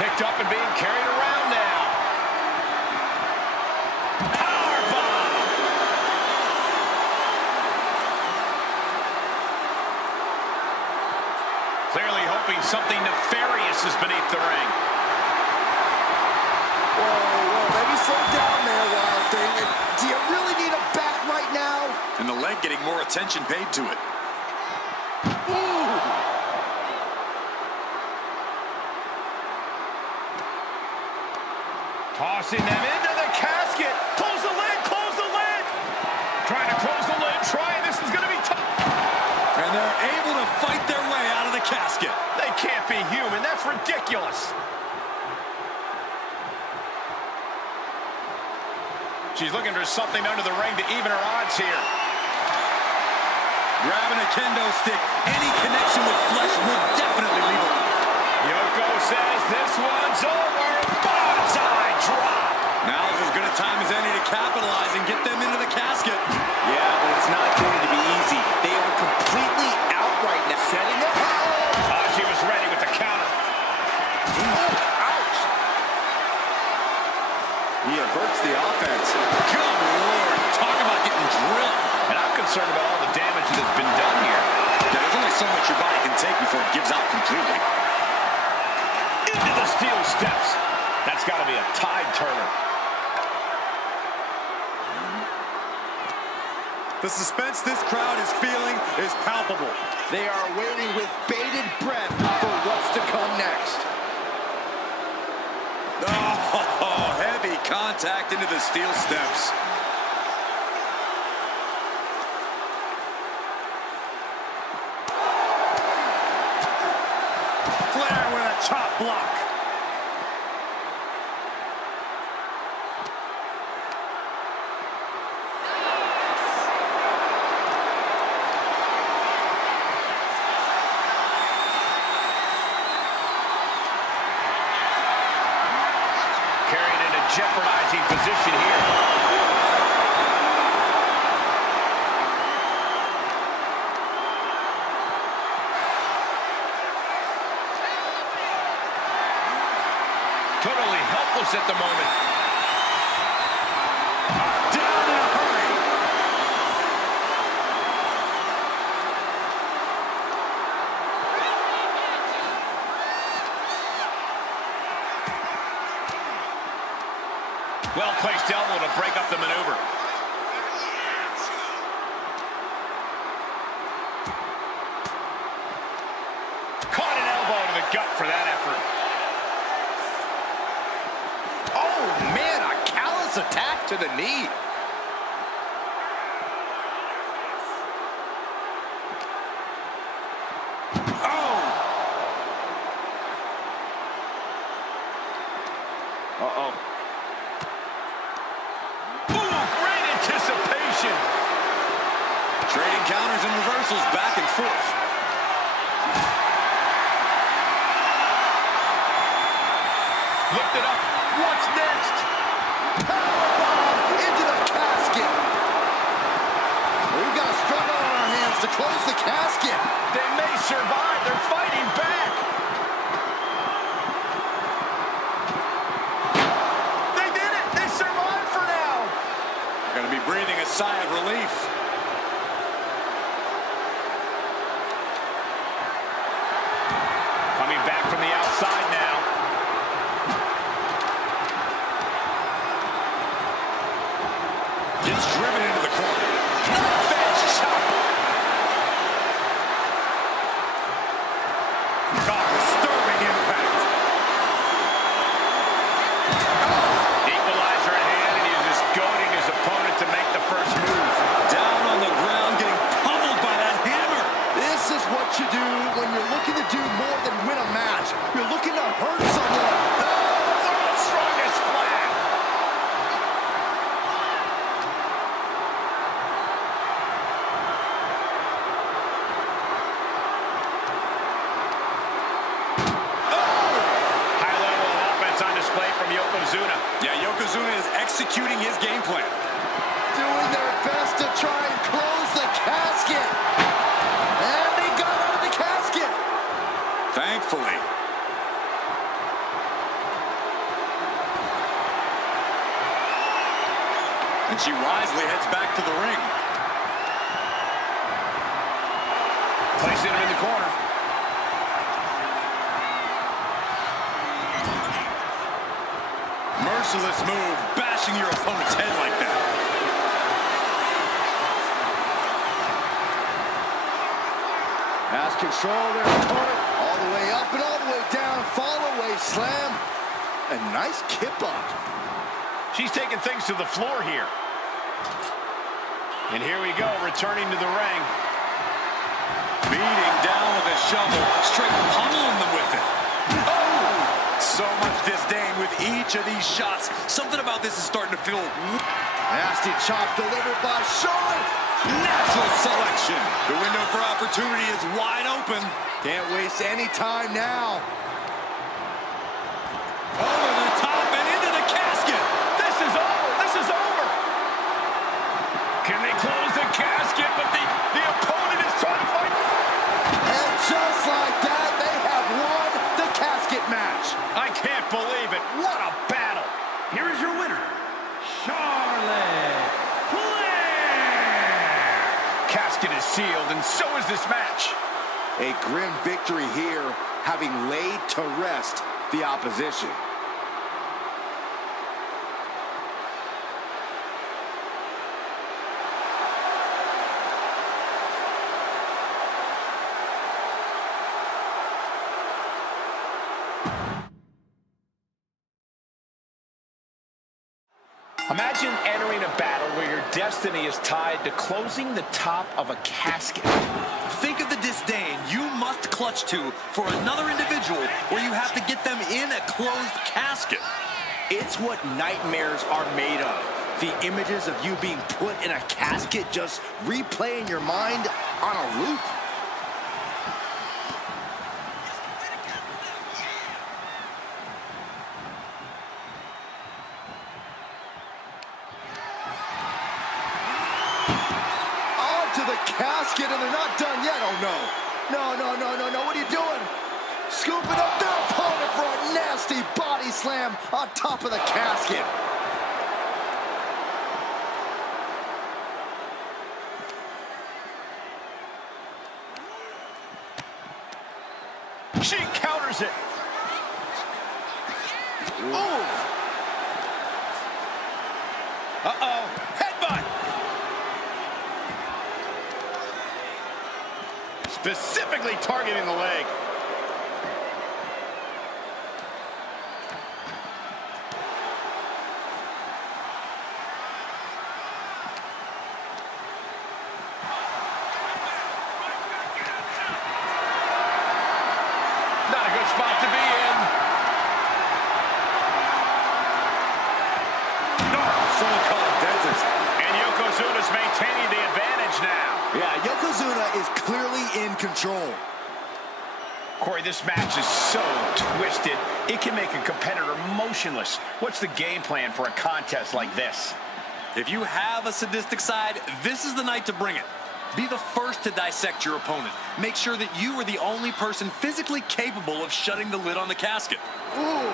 Picked up and being carried around now. Powerbomb. Clearly hoping something nefarious is beneath the ring. Whoa, maybe slow down there, Wild Thing. Do you really need a back right now? And the leg getting more attention paid to it. Ooh. Tossing them into the casket. Close the lid, close the lid. Trying to close the lid, trying. This is going to be tough. And they're able to fight their way out of the the casket. They can't be human. That's ridiculous. She's looking for something under the ring to even her odds here. Grabbing a kendo stick. Any connection with flesh will definitely leave her. Yoko says this one's over. Bonsai drop. Now's as good a time as any to capitalize and get them into the casket. Yeah, but it's not going to be easy. They are completely out right now. Setting up. Oh, she was ready with the counter. Ouch. He averts the offense. Good Lord. Talk about getting drilled. And I'm concerned about all the damage that has been done here. Yeah, there's only so much your body can take before it gives out completely. Into the steel steps. That's got to be a tide turner. The suspense this crowd is feeling is palpable. They are waiting with bated breath for what's to come next. Oh, heavy contact into the steel steps. Flair with a chop block. Carried in a jeopardizing position here. Totally helpless at the moment. Down in a hurry. Well-placed elbow to break up the maneuver. Caught an elbow to the gut for that effort. Oh, man, a callous attack to the knee. Uh-oh. Ooh, great anticipation. Trading counters and reversals back and forth. Looked it up. What's next? Powerbomb into the casket. We've got a struggle on our hands to close the casket. They may survive. They're fighting back. They did it. They survived for now. They're going to be breathing a sigh of relief. Coming back from the outside now. Gets driven into the corner. Fence chop. God, disturbing impact. Equalizer at hand, and he's just goading his opponent to make the first move. Down on the ground, getting pummeled by that hammer. This is what you do when you're looking to do more than win a match. You're looking to hurt someone. World's strongest flag. High level of offense on display from Yokozuna. Yeah, Yokozuna is executing his game plan. Doing their best to try and close the casket. And they got out of the casket. Thankfully. And she wisely heads back to the ring. Placing him in the corner. Merciless move, bashing your opponent's head like that. Has control of their opponent. All the way up and all the way down. Fall away slam. A nice kip up. She's taking things to the floor here. And here we go, returning to the ring. Beating down with a shovel, straight pummeling them with it. Oh! So much disdain with each of these shots. Something about this is starting to feel... Nasty chop delivered by Charlotte. Natural selection. The window for opportunity is wide open. Can't waste any time now. Over the top and into the casket. This is over. This is over. Can they close the casket? But the opponent is trying to fight. And just like that, they have won the casket match. I can't believe it. What a battle. Here is your winner, Charlotte Flair. Casket is sealed, and so is this match. A grim victory here, having laid to rest the opposition. Imagine entering a battle where your destiny is tied to closing the top of a casket. Think of the disdain you must clutch to for another individual where you have to get them in a closed casket. It's what nightmares are made of. The images of you being put in a casket just replay in your mind on a loop. To the casket, and they're not done yet. Oh, no. No. What are you doing? Scooping up their opponent for a nasty body slam on top of the casket. She counters it. Ooh. Uh-oh. Headbutt. Specifically targeting the leg. Not a good spot to be in. No, someone call a dentist. And Yokozuna's maintaining the advantage now. Yeah, Yokozuna is clearly in control. Corey, this match is so twisted, it can make a competitor motionless. What's the game plan for a contest like this? If you have a sadistic side, this is the night to bring it. Be the first to dissect your opponent. Make sure that you are the only person physically capable of shutting the lid on the casket. Ooh.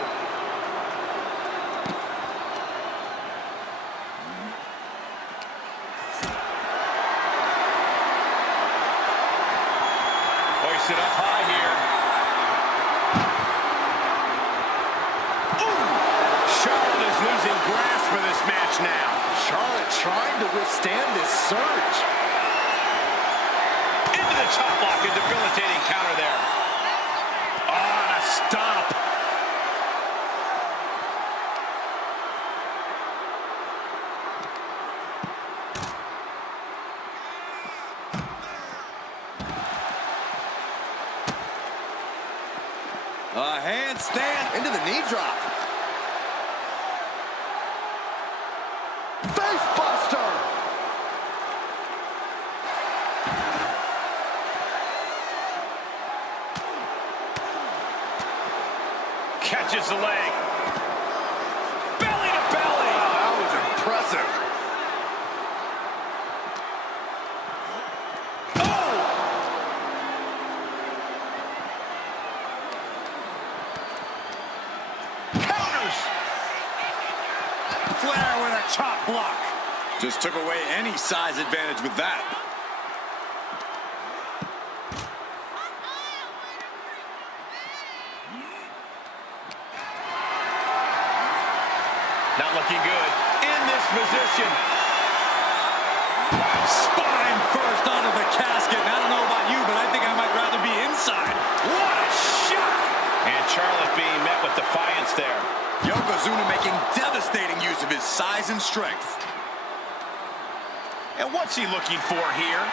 Hoist it up high here. Ooh! Charlotte is losing grasp of this match now. Charlotte trying to withstand this surge. Into the chop block, a debilitating counter there. Oh, and a stomp. A handstand Into the knee drop. Face buster. Catches the leg. Belly to belly. Wow, that was impressive. Flair with a chop block. Just took away any size advantage with that. Not looking good. In this position. Spine first onto the casket. And I don't know about you, but I think I might rather be inside. What a shot! And Charlotte being met with defiance there. Yokozuna making devastating use of his size and strength. And what's he looking for here?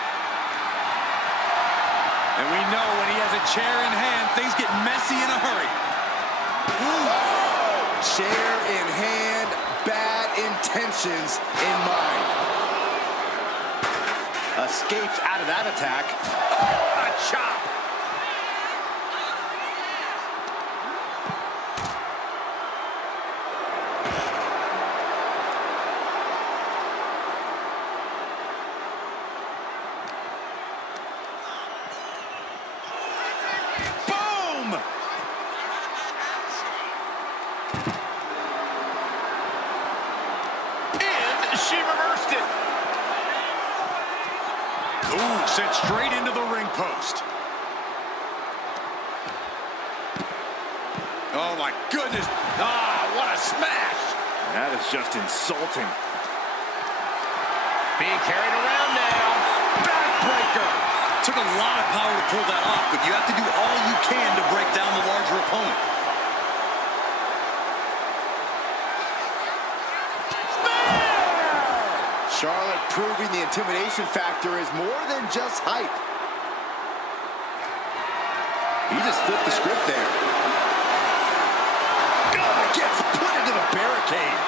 And we know when he has a chair in hand, things get messy in a hurry. Chair in hand, bad intentions in mind. Escapes out of that attack. Oh, what a chop. She reversed it. Ooh, sent straight into the ring post. Oh, my goodness. Ah, what a smash. That is just insulting. Being carried around now. Backbreaker. Took a lot of power to pull that off, but you have to do all you can to break down the larger opponent. Charlotte proving the intimidation factor is more than just hype. He just flipped the script there. Gets put into the barricade.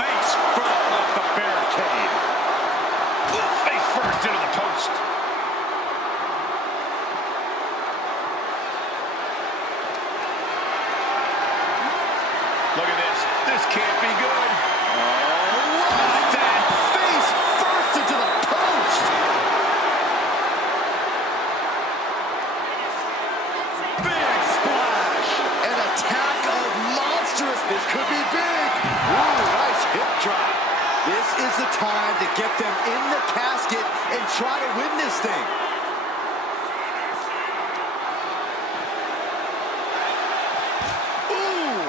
Face first off the barricade. Face first into the post. Look at this. This can't be good. This could be big. Ooh, nice hip drop. This is the time to get them in the casket and try to win this thing. Ooh.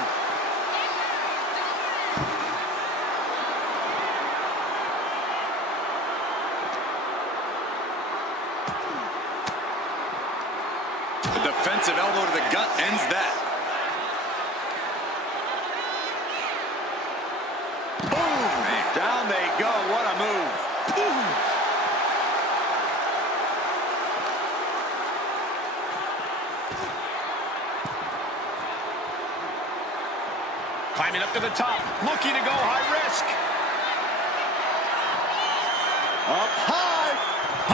A defensive elbow to the gut ends that. Down they go. What a move. Ooh. Climbing up to the top. Looking to go high risk. Up high.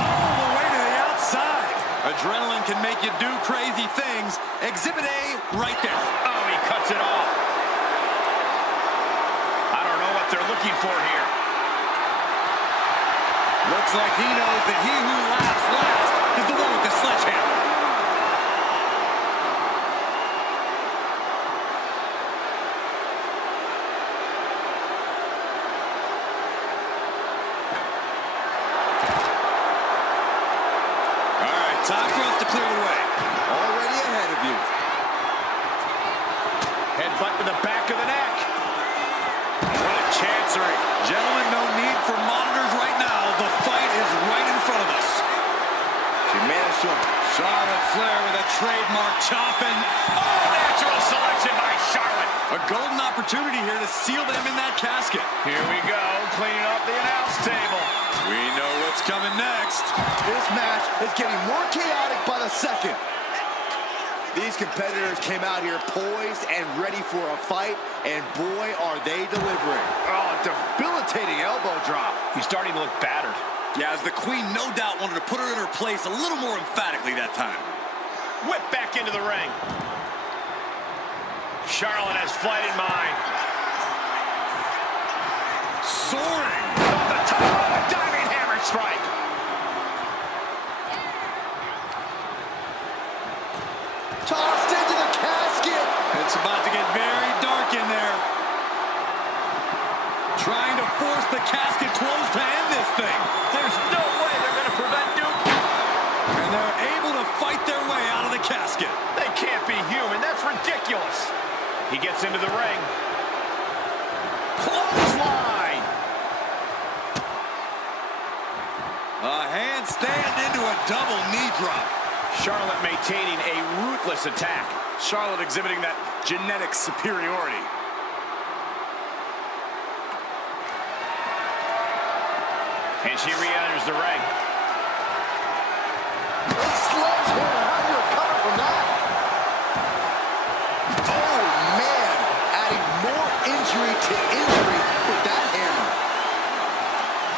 All the way to the outside. Adrenaline can make you do crazy things. Exhibit A right there. Oh, he cuts it off. I don't know what they're looking for here. Looks like he knows that he who laughs last is the one with the sledgehammer. All right, time for us to clear the way. Already ahead of you. Headbutt to the back of the neck. What a chancery. Gentlemen, no need for monitors right now. The fight is right in front of us. She managed to. Charlotte Flair with a trademark chopping. Oh, natural selection by Charlotte. A golden opportunity here to seal them in that casket. Here we go, cleaning up the announce table. We know what's coming next. This match is getting more chaotic by the second. These competitors came out here poised and ready for a fight, and boy, are they delivering. Oh, debilitating elbow drop. He's starting to look battered. Yeah, as the Queen no doubt wanted to put her in her place a little more emphatically that time. Whip back into the ring. Charlotte has flight in mind. Soaring. Off the top, diving hammer strike. Tossed into the casket. It's about to get very dark in there. Trying to force the casket closed to end this thing. There's no way they're going to prevent Duke. And they're able to fight their way out of the casket. They can't be human. That's ridiculous. He gets into the ring. Clothesline. A handstand into a double knee drop. Charlotte maintaining a ruthless attack. Charlotte exhibiting that genetic superiority. And she re-enters the ring.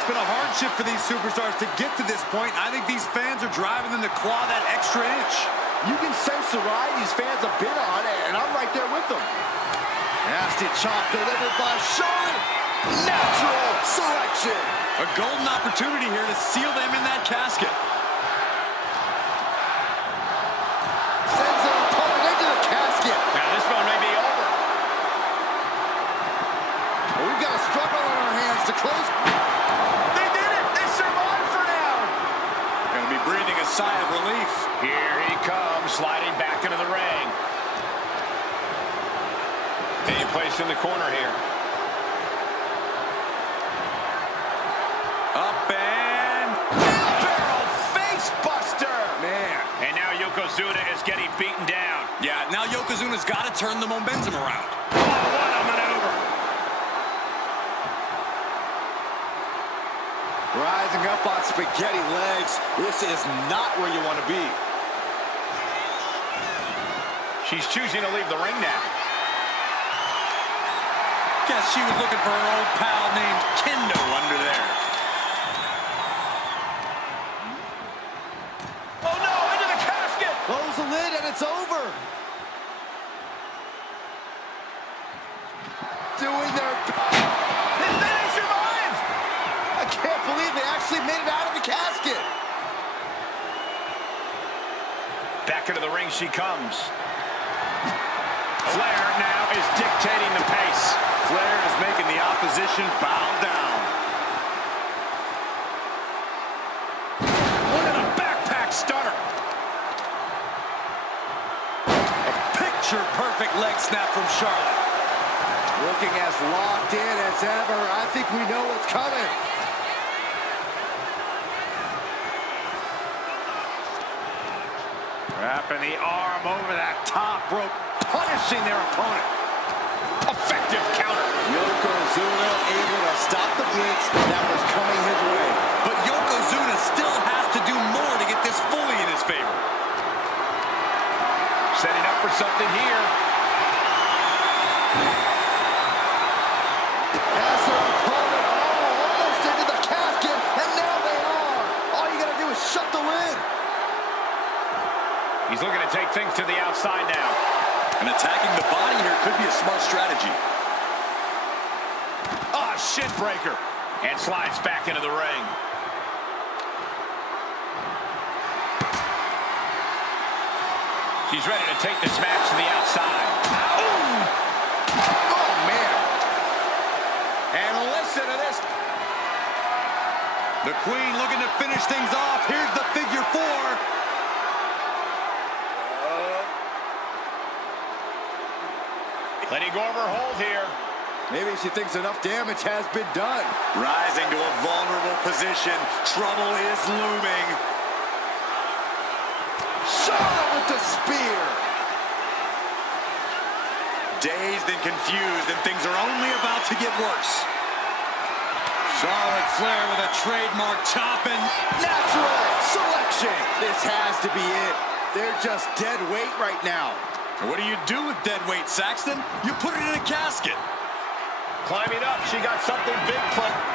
It's been a hardship for these superstars to get to this point. I think these fans are driving them to claw that extra inch. You can sense the ride these fans have been on, and I'm right there with them. Nasty chop delivered by Charlotte. Natural selection. A golden opportunity here to seal them in that casket. Sends their opponent into the casket. Now this one may be over. Well, we've got a struggle on our hands to close. They did it! They survived for now! Gonna be breathing a sigh of relief. Here he comes, sliding back into the ring. Being placed in the corner here. Up and... Barrel face buster! Man. And now Yokozuna is getting beaten down. Yeah, now Yokozuna's got to turn the momentum around. Oh, what a maneuver! Rising up on spaghetti legs. This is not where you want to be. She's choosing to leave the ring now. Guess she was looking for her old pal named Kendo under there. Oh no, into the casket! Close the lid and it's over. Doing their... And then he survives! I can't believe they actually made it out of the casket. Back into the ring she comes. Flair now is dictating the pace. Flair is making the opposition bow down. Look at the backpack stunner. A picture-perfect leg snap from Charlotte. Looking as locked in as ever. I think we know what's coming. Wrapping the arm over that top rope, punishing their opponent. Effective counter. Yokozuna able to stop the blitz that was coming his way. But Yokozuna still has to do more to get this fully in his favor. Setting up for something here. As their opponent almost into the casket, and now they are. All you gotta do is shut the lid. He's looking to take things to the outside now. And attacking the body here could be a smart strategy. Ah, shin breaker. And slides back into the ring. She's ready to take this match to the outside. Ooh. Oh, man. And listen to this. The Queen looking to finish things off. Here's the figure 4. Letting go of her hold here. Maybe she thinks enough damage has been done. Rising to a vulnerable position. Trouble is looming. Charlotte with the spear. Dazed and confused, and things are only about to get worse. Charlotte Flair with a trademark chopping. Natural selection. This has to be it. They're just dead weight right now. What do you do with dead weight, Saxton? You put it in a casket. Climbing up, she got something big planned.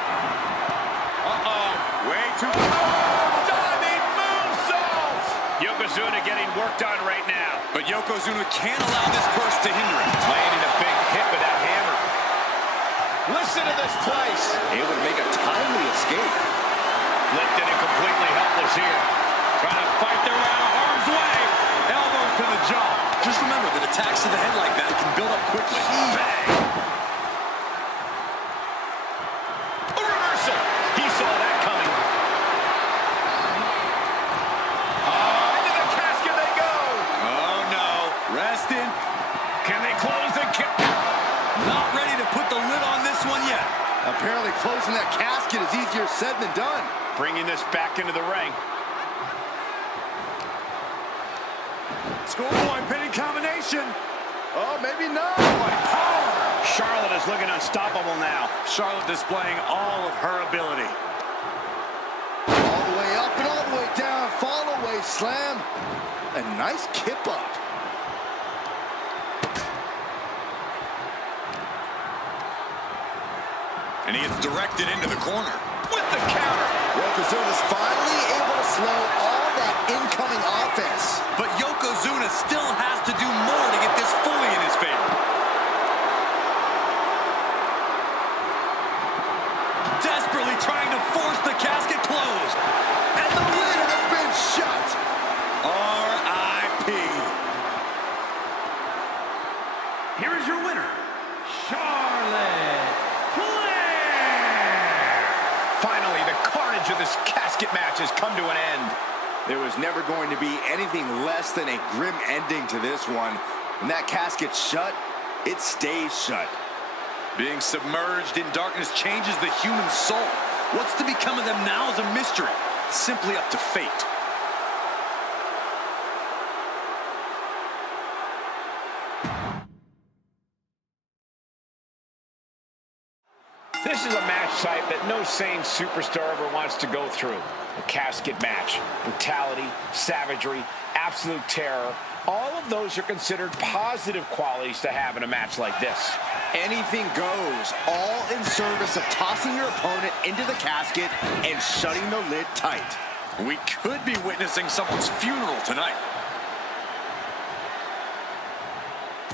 Way too... Diving moonsault! Yokozuna getting worked on right now. But Yokozuna can't allow this burst to hinder him. Landing a big hit with that hammer. Listen to this place. Able to make a timely escape. Lifted and completely helpless here. Trying to fight their way out of harm's way. Elbows to the jaw. Just remember that attacks to the head like that can build up quickly. Bang. A reversal. He saw that coming. Into the casket they go. Oh, no. Resting. Can they close the Not ready to put the lid on this one yet. Apparently closing that casket is easier said than done. Bringing this back into the ring. Scoreboard pinning combination. Oh, maybe not. Power. Charlotte is looking unstoppable now. Charlotte displaying all of her ability. All the way up and all the way down. Fall away slam. A nice kip up. And he gets directed into the corner. With the Yokozuna still has to do more to get this fully in his favor. Desperately trying to force the casket closed. And the lid has been shut. R.I.P. Here is your winner, Charlotte Flair. Finally, the carnage of this casket match has come to an end. There was never going to be anything less than a grim ending to this one. When that casket's shut, it stays shut. Being submerged in darkness changes the human soul. What's to become of them now is a mystery. Simply up to fate. This is a match type that no sane superstar ever wants to go through. A casket match. Brutality, savagery, absolute terror. All of those are considered positive qualities to have in a match like this. Anything goes, all in service of tossing your opponent into the casket and shutting the lid tight. We could be witnessing someone's funeral tonight.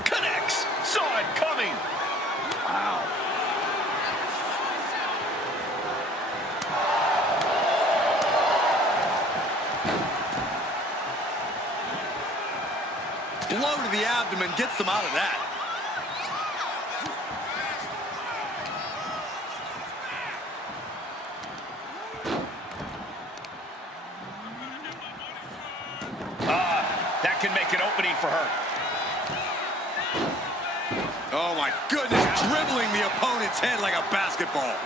Connects. Saw it coming. Wow. Blow to the abdomen gets them out of that. That can make an opening for her. Oh my goodness, dribbling the opponent's head like a basketball.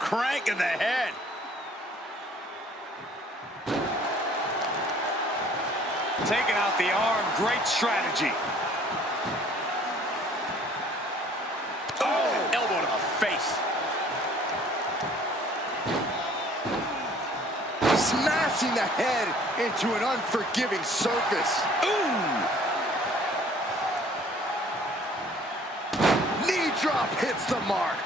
Crank in the head. Taking out the arm, great strategy. Oh, elbow to the face. Smashing the head into an unforgiving surface. Ooh. Knee drop hits the mark.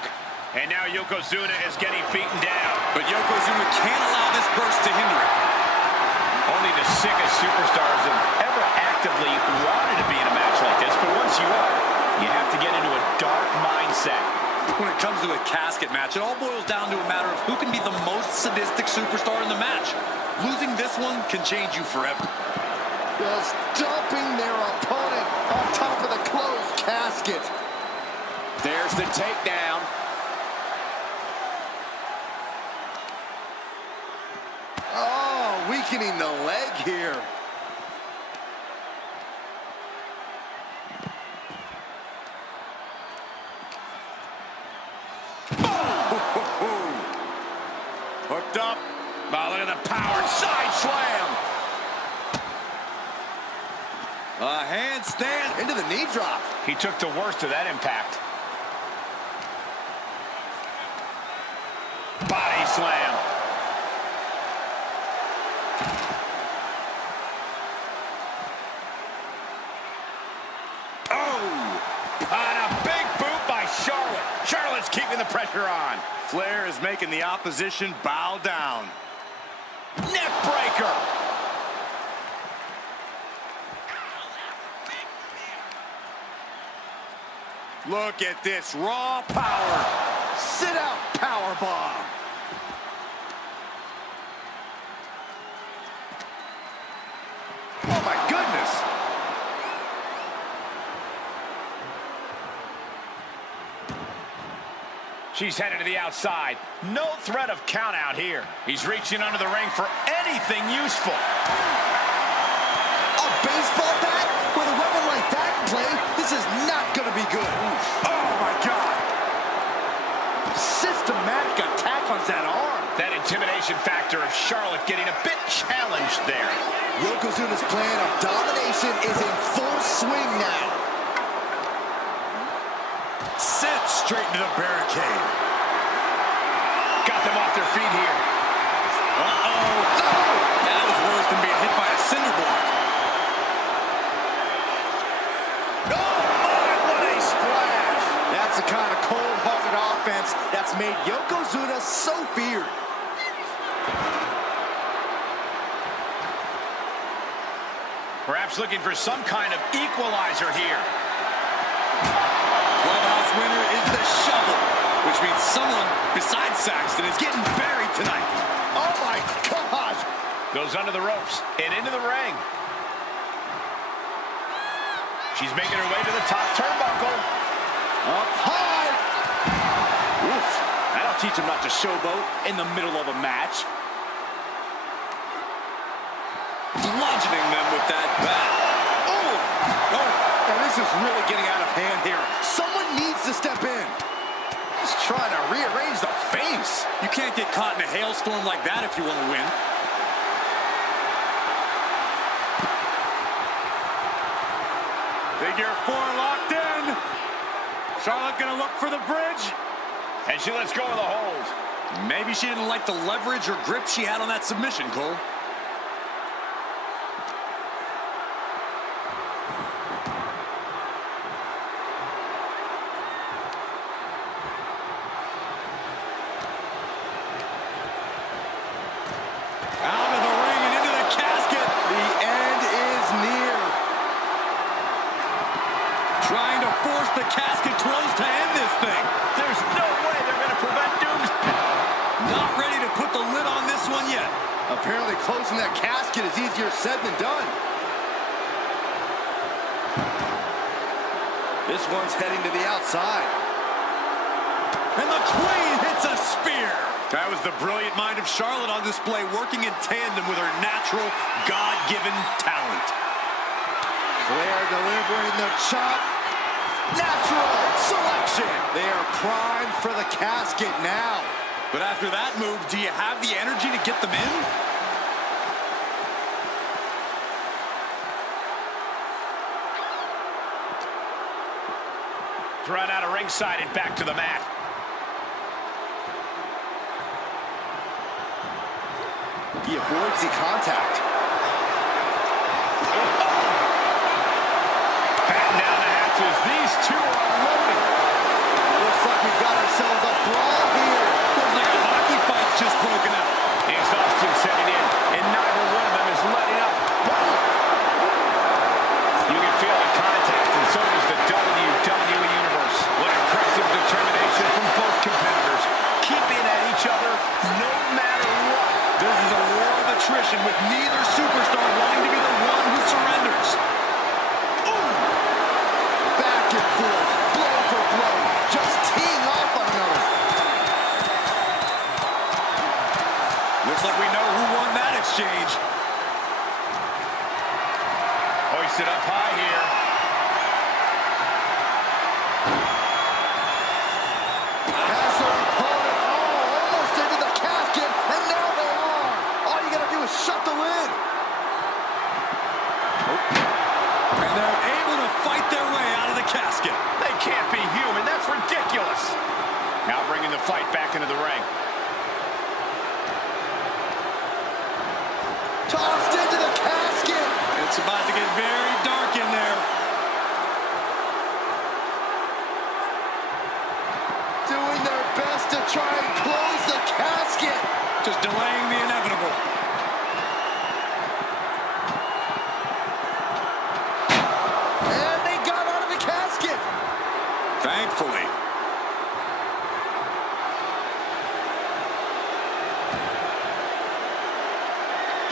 And now Yokozuna is getting beaten down. But Yokozuna can't allow this burst to hinder it. Only the sickest superstars have ever actively wanted to be in a match like this, but once you are, you have to get into a dark mindset. When it comes to a casket match, it all boils down to a matter of who can be the most sadistic superstar in the match. Losing this one can change you forever. Just dumping their opponent on top of the closed casket. There's the takedown. Oh, weakening the leg here. Hooked up. Oh, look at the power. Side slam. A handstand. Into the knee drop. He took the worst of that impact. Body slam. Charlotte's keeping the pressure on. Flair is making the opposition bow down. Neck breaker. Look at this raw power. Sit out power bomb. Oh my goodness. She's headed to the outside. No threat of count out here. He's reaching under the ring for anything useful. A baseball bat? With a weapon like that in play, this is not going to be good. Oh my God. Systematic attack on that arm. That intimidation factor of Charlotte getting a bit challenged there. Yokozuna's plan of domination is in full swing now. Sent straight into the barricade. Got them off their feet here. Uh-oh. No! That was worse than being hit by a cinder block. Oh, my, what a splash. That's the kind of cold-hearted offense that's made Yokozuna so feared. Perhaps looking for some kind of equalizer here. Clubhouse winner is the shovel, which means someone besides Saxton is getting buried tonight. Oh my gosh! Goes under the ropes and into the ring. She's making her way to the top turnbuckle. Up high! Oof. That'll teach him not to showboat in the middle of a match. Bludgeoning them with that bat. Oh! And this is really getting out of hand here. Someone needs to step in. He's trying to rearrange the face. You can't get caught in a hailstorm like that if you want to win. Figure 4 locked in. Charlotte gonna look for the bridge. And she lets go of the hold. Maybe she didn't like the leverage or grip she had on that submission, Cole. Out of the ring and into the casket. The end is near. Trying to force the casket closed to end this thing. There's no way they're going to prevent doomsday. Not ready to put the lid on this one yet. Apparently closing that casket is easier said than done. This one's heading to the outside. And the Queen hits a spear. That was the brilliant mind of Charlotte on display, working in tandem with her natural, God-given talent. Flair delivering the chop. Natural selection. They are primed for the casket now. But after that move, do you have the energy to get them in? Thrown out of ringside and back to the mat. He avoids the contact. Batten down the hatches. These two are unloading. Looks like we've got ourselves a brawl here. Looks like a hockey fight's just broken out. Exhaustion setting in, and neither one of them is letting up. You can feel the contact, and so does the WWE Universe. What impressive determination from both competitors, keeping at each other no matter what. This is a war of attrition with neither superstar wanting to be the one who surrenders. Back and forth, blow for blow, just teeing off on another. Looks like we know who won that exchange. Hoisted up high here. Has their opponent almost into the casket, and now they are. All you gotta do is shut the lid. And they're able to fight their way out of the casket. They can't be human. That's ridiculous. Now bringing the fight back into the ring. Tossed into the casket. It's about to get very dark in there. Doing their best to try and close the casket. Just delaying the inevitable. And they got out of the casket. Thankfully.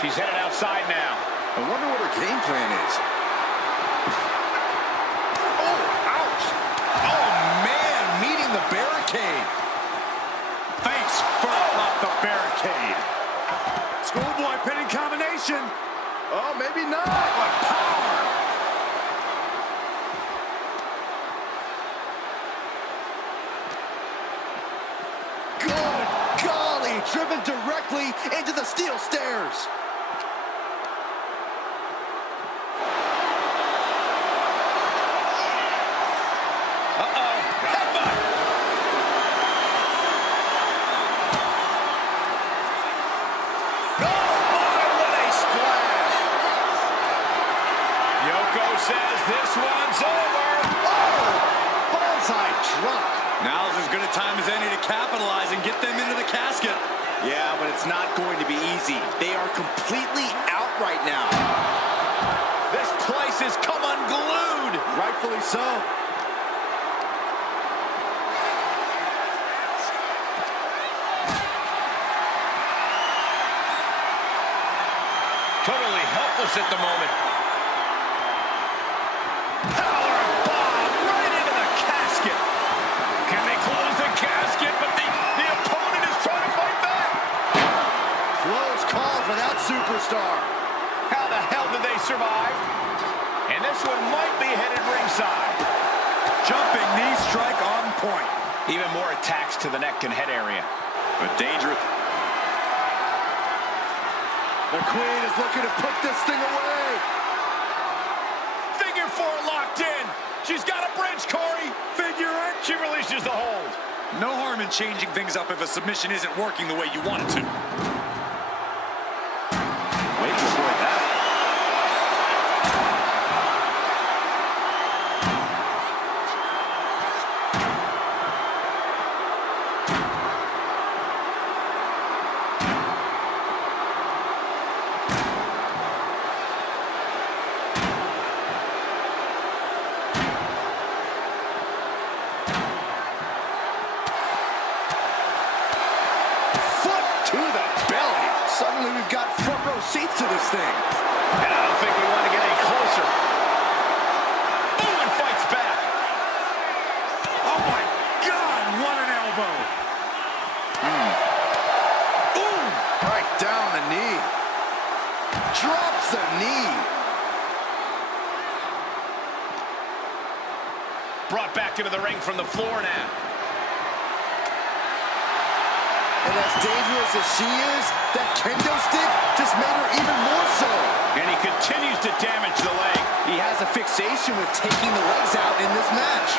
She's headed outside now. I wonder what her game plan is. Oh, ouch. Oh, man, meeting the barricade. Face first off the barricade. Schoolboy pinning combination. Oh, maybe not. What power. Good golly, driven directly into the steel stairs. Says this one's over. Oh, bullseye drop. Now's as good a time as any to capitalize and get them into the casket. Yeah, but it's not going to be easy. They are completely out right now. This place has come unglued. Rightfully so. Totally helpless at the moment. Power bomb right into the casket. Can they close the casket? But the opponent is trying to fight back. Close call for that superstar. How the hell did they survive? And this one might be headed ringside. Jumping knee strike on point. Even more attacks to the neck and head area. But dangerous. The Queen is looking to put this thing away. Figure four locked in. She's got a bridge, Corey. Figure it. She releases the hold. No harm in changing things up if a submission isn't working the way you want it to. Way to avoid that. Suddenly we've got front row seats to this thing. And I don't think we want to get any closer. Ooh, and fights back. Oh my God, what an elbow. Ooh, right down the knee. Drops the knee. Brought back into the ring from the floor now. And as dangerous as she is, that kendo stick just made her even more so. And he continues to damage the leg. He has a fixation with taking the legs out in this match.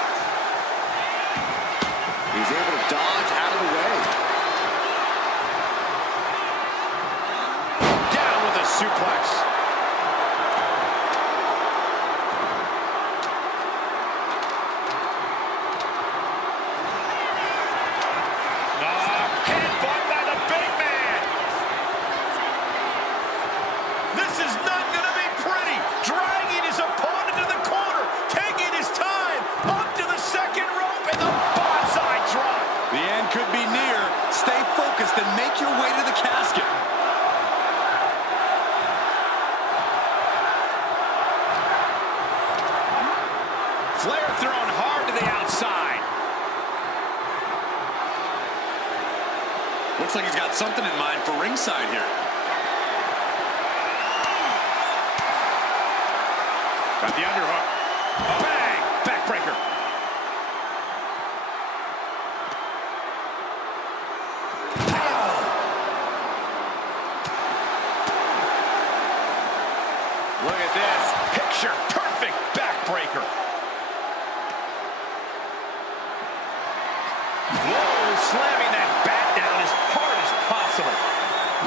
He's able to dodge out of the way. Down with a suplex. Could be near. Stay focused and make your way to the casket. Flair thrown hard to the outside. Looks like he's got something in mind for ringside here. Got the underhook. Bang! Backbreaker. Look at this. Picture perfect backbreaker. Whoa, slamming that bat down as hard as possible.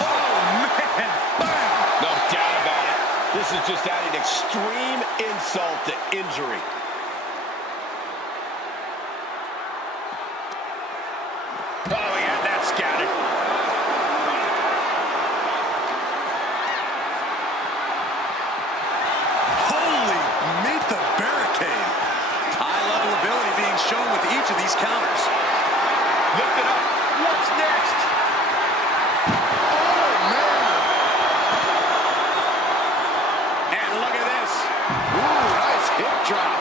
Oh, man. Bam. No doubt about it. This is just adding extreme insult to injury. Oh, yeah, that's scouted. The barricade. High-level ability being shown with each of these counters. Lift it up. What's next? Oh, man. And look at this. Ooh, nice hip drop.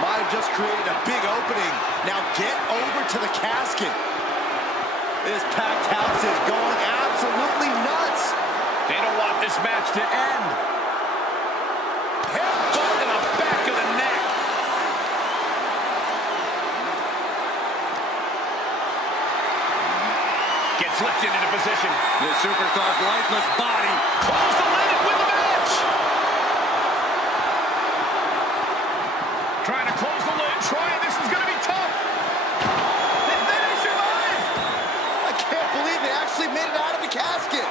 Might have just created a big opening. Now get over to the casket. This packed house is going absolutely nuts. They don't want this match to end. Headbutt in the back of the neck. Gets lifted into position. The superstar's lifeless body. Close the lid and win the match. Trying to close the lid. Trying. This is going to be tough. They survived. I can't believe they actually made it out of the casket.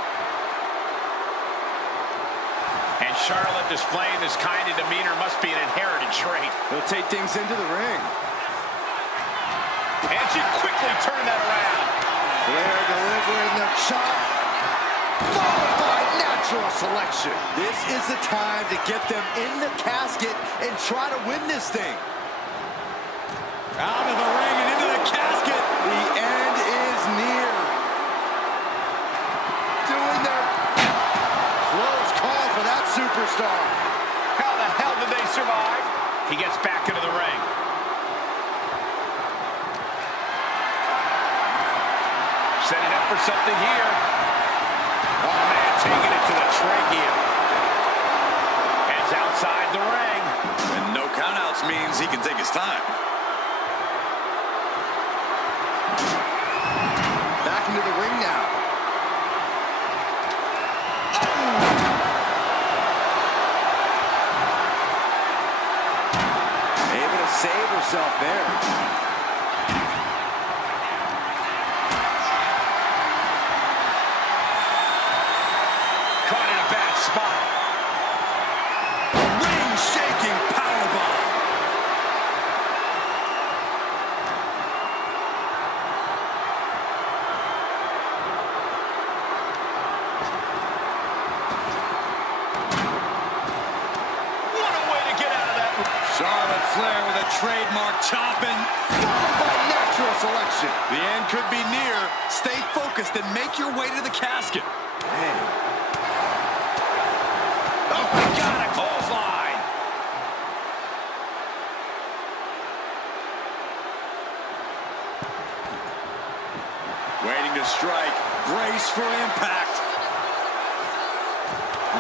And Charlotte displaying this kind of demeanor must be an inherited trait. They'll take things into the ring. And she quickly turned that around. Flair delivering the chop, followed by natural natural selection. This is the time to get them in the casket and try to win this thing. Out of the ring and into the casket. The end is near. Doing their close call for that superstar. How the hell did they survive? He gets back into the ring. Setting up for something here. Oh, man, taking it to the trachea. Heads outside the ring. And no countouts means he can take his time. Back into the ring now. Able to save herself there. Caught in a bad spot. Ring-shaking powerbomb. What a way to get out of that. Charlotte Flair with a trademark chopping. Followed by natural selection. The end could be near. Stay focused and make your way to the casket. Oh, my God, a clothesline. Waiting to strike. Brace for impact.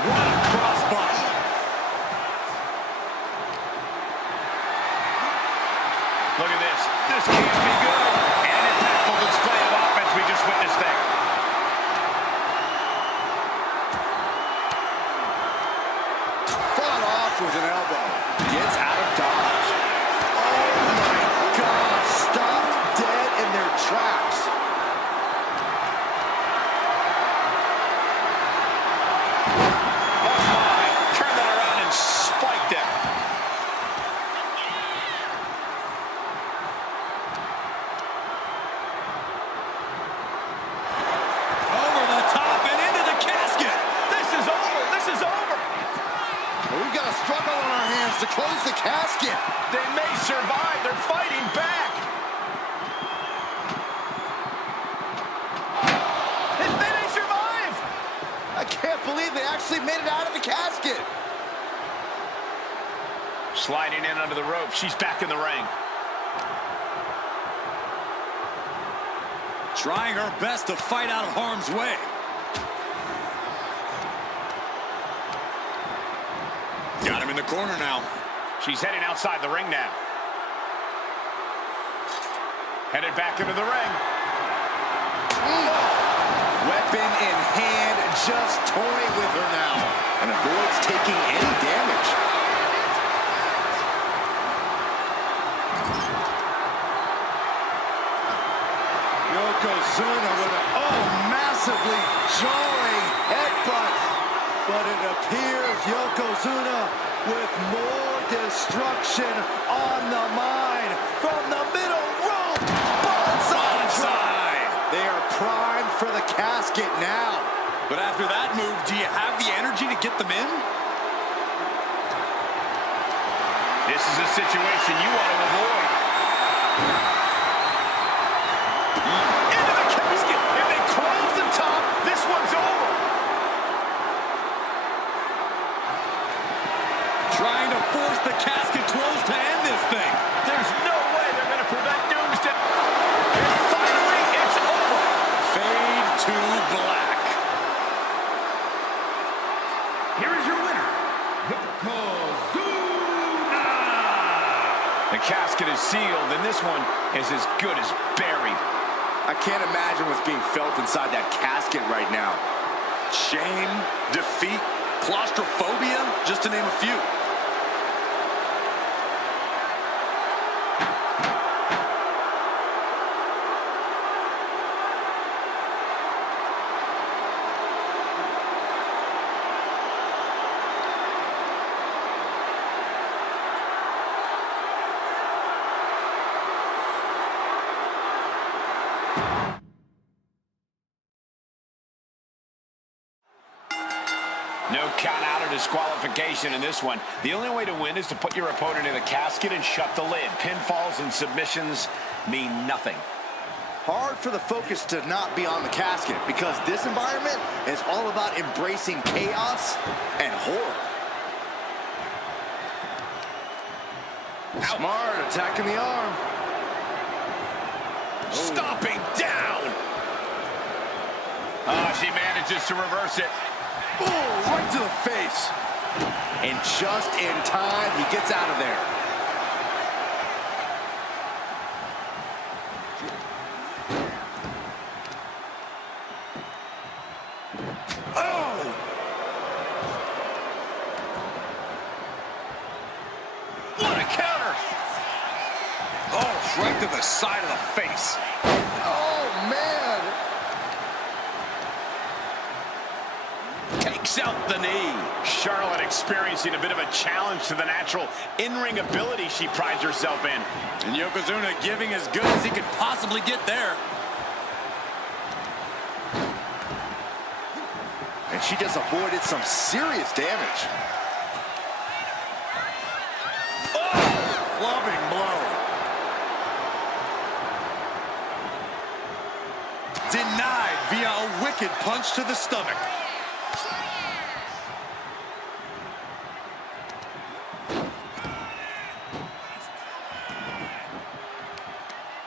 What a crossbody. Look at this. This can't be good. And an impactful display of offense we just witnessed there. Fought off with an elbow. Gets out of dodge. Oh my God. Stopped dead in their tracks. Oh, my. Turned that around and spiked it. Over the top and into the casket. This is over. This is over. We've got a struggle on our hands to close the casket. They may survive. They're fighting back. They may survive. I can't believe they actually made it out of the casket. Sliding in under the rope. She's back in the ring. Trying her best to fight out of harm's way. Got him in the corner now. She's heading outside the ring now. Headed back into the ring. Weapon in hand, just toying with her now. And avoids taking any damage. Yokozuna with a, massively jarring headbutt. But it appears Yokozuna with more destruction on the mind from the middle rope. Bonsai! They are primed for the casket now. But after that move, do you have the energy to get them in? This is a situation you want to avoid. Into the casket. If they close the top, this one's over. Trying to force the casket closed to end this thing. There's no way they're going to prevent Doomsday. And finally, it's over. Fade to black. Here is your winner, Yokozuna! The casket is sealed, and this one is as good as buried. I can't imagine what's being felt inside that casket right now. Shame, defeat, claustrophobia, just to name a few. No count out or disqualification in this one. The only way to win is to put your opponent in the casket and shut the lid. Pinfalls and submissions mean nothing. Hard for the focus to not be on the casket because this environment is all about embracing chaos and horror. Smart, attacking the arm. Stomping down. Oh, she manages to reverse it. Oh, right to the face. And just in time, he gets out of there. Oh! What a counter! Oh, right to the side of the face. Oh, man! Takes out the knee. Charlotte experiencing a bit of a challenge to the natural in-ring ability she prides herself in. And Yokozuna giving as good as he could possibly get there. And she just avoided some serious damage. Oh, clubbing blow. Denied via a wicked punch to the stomach.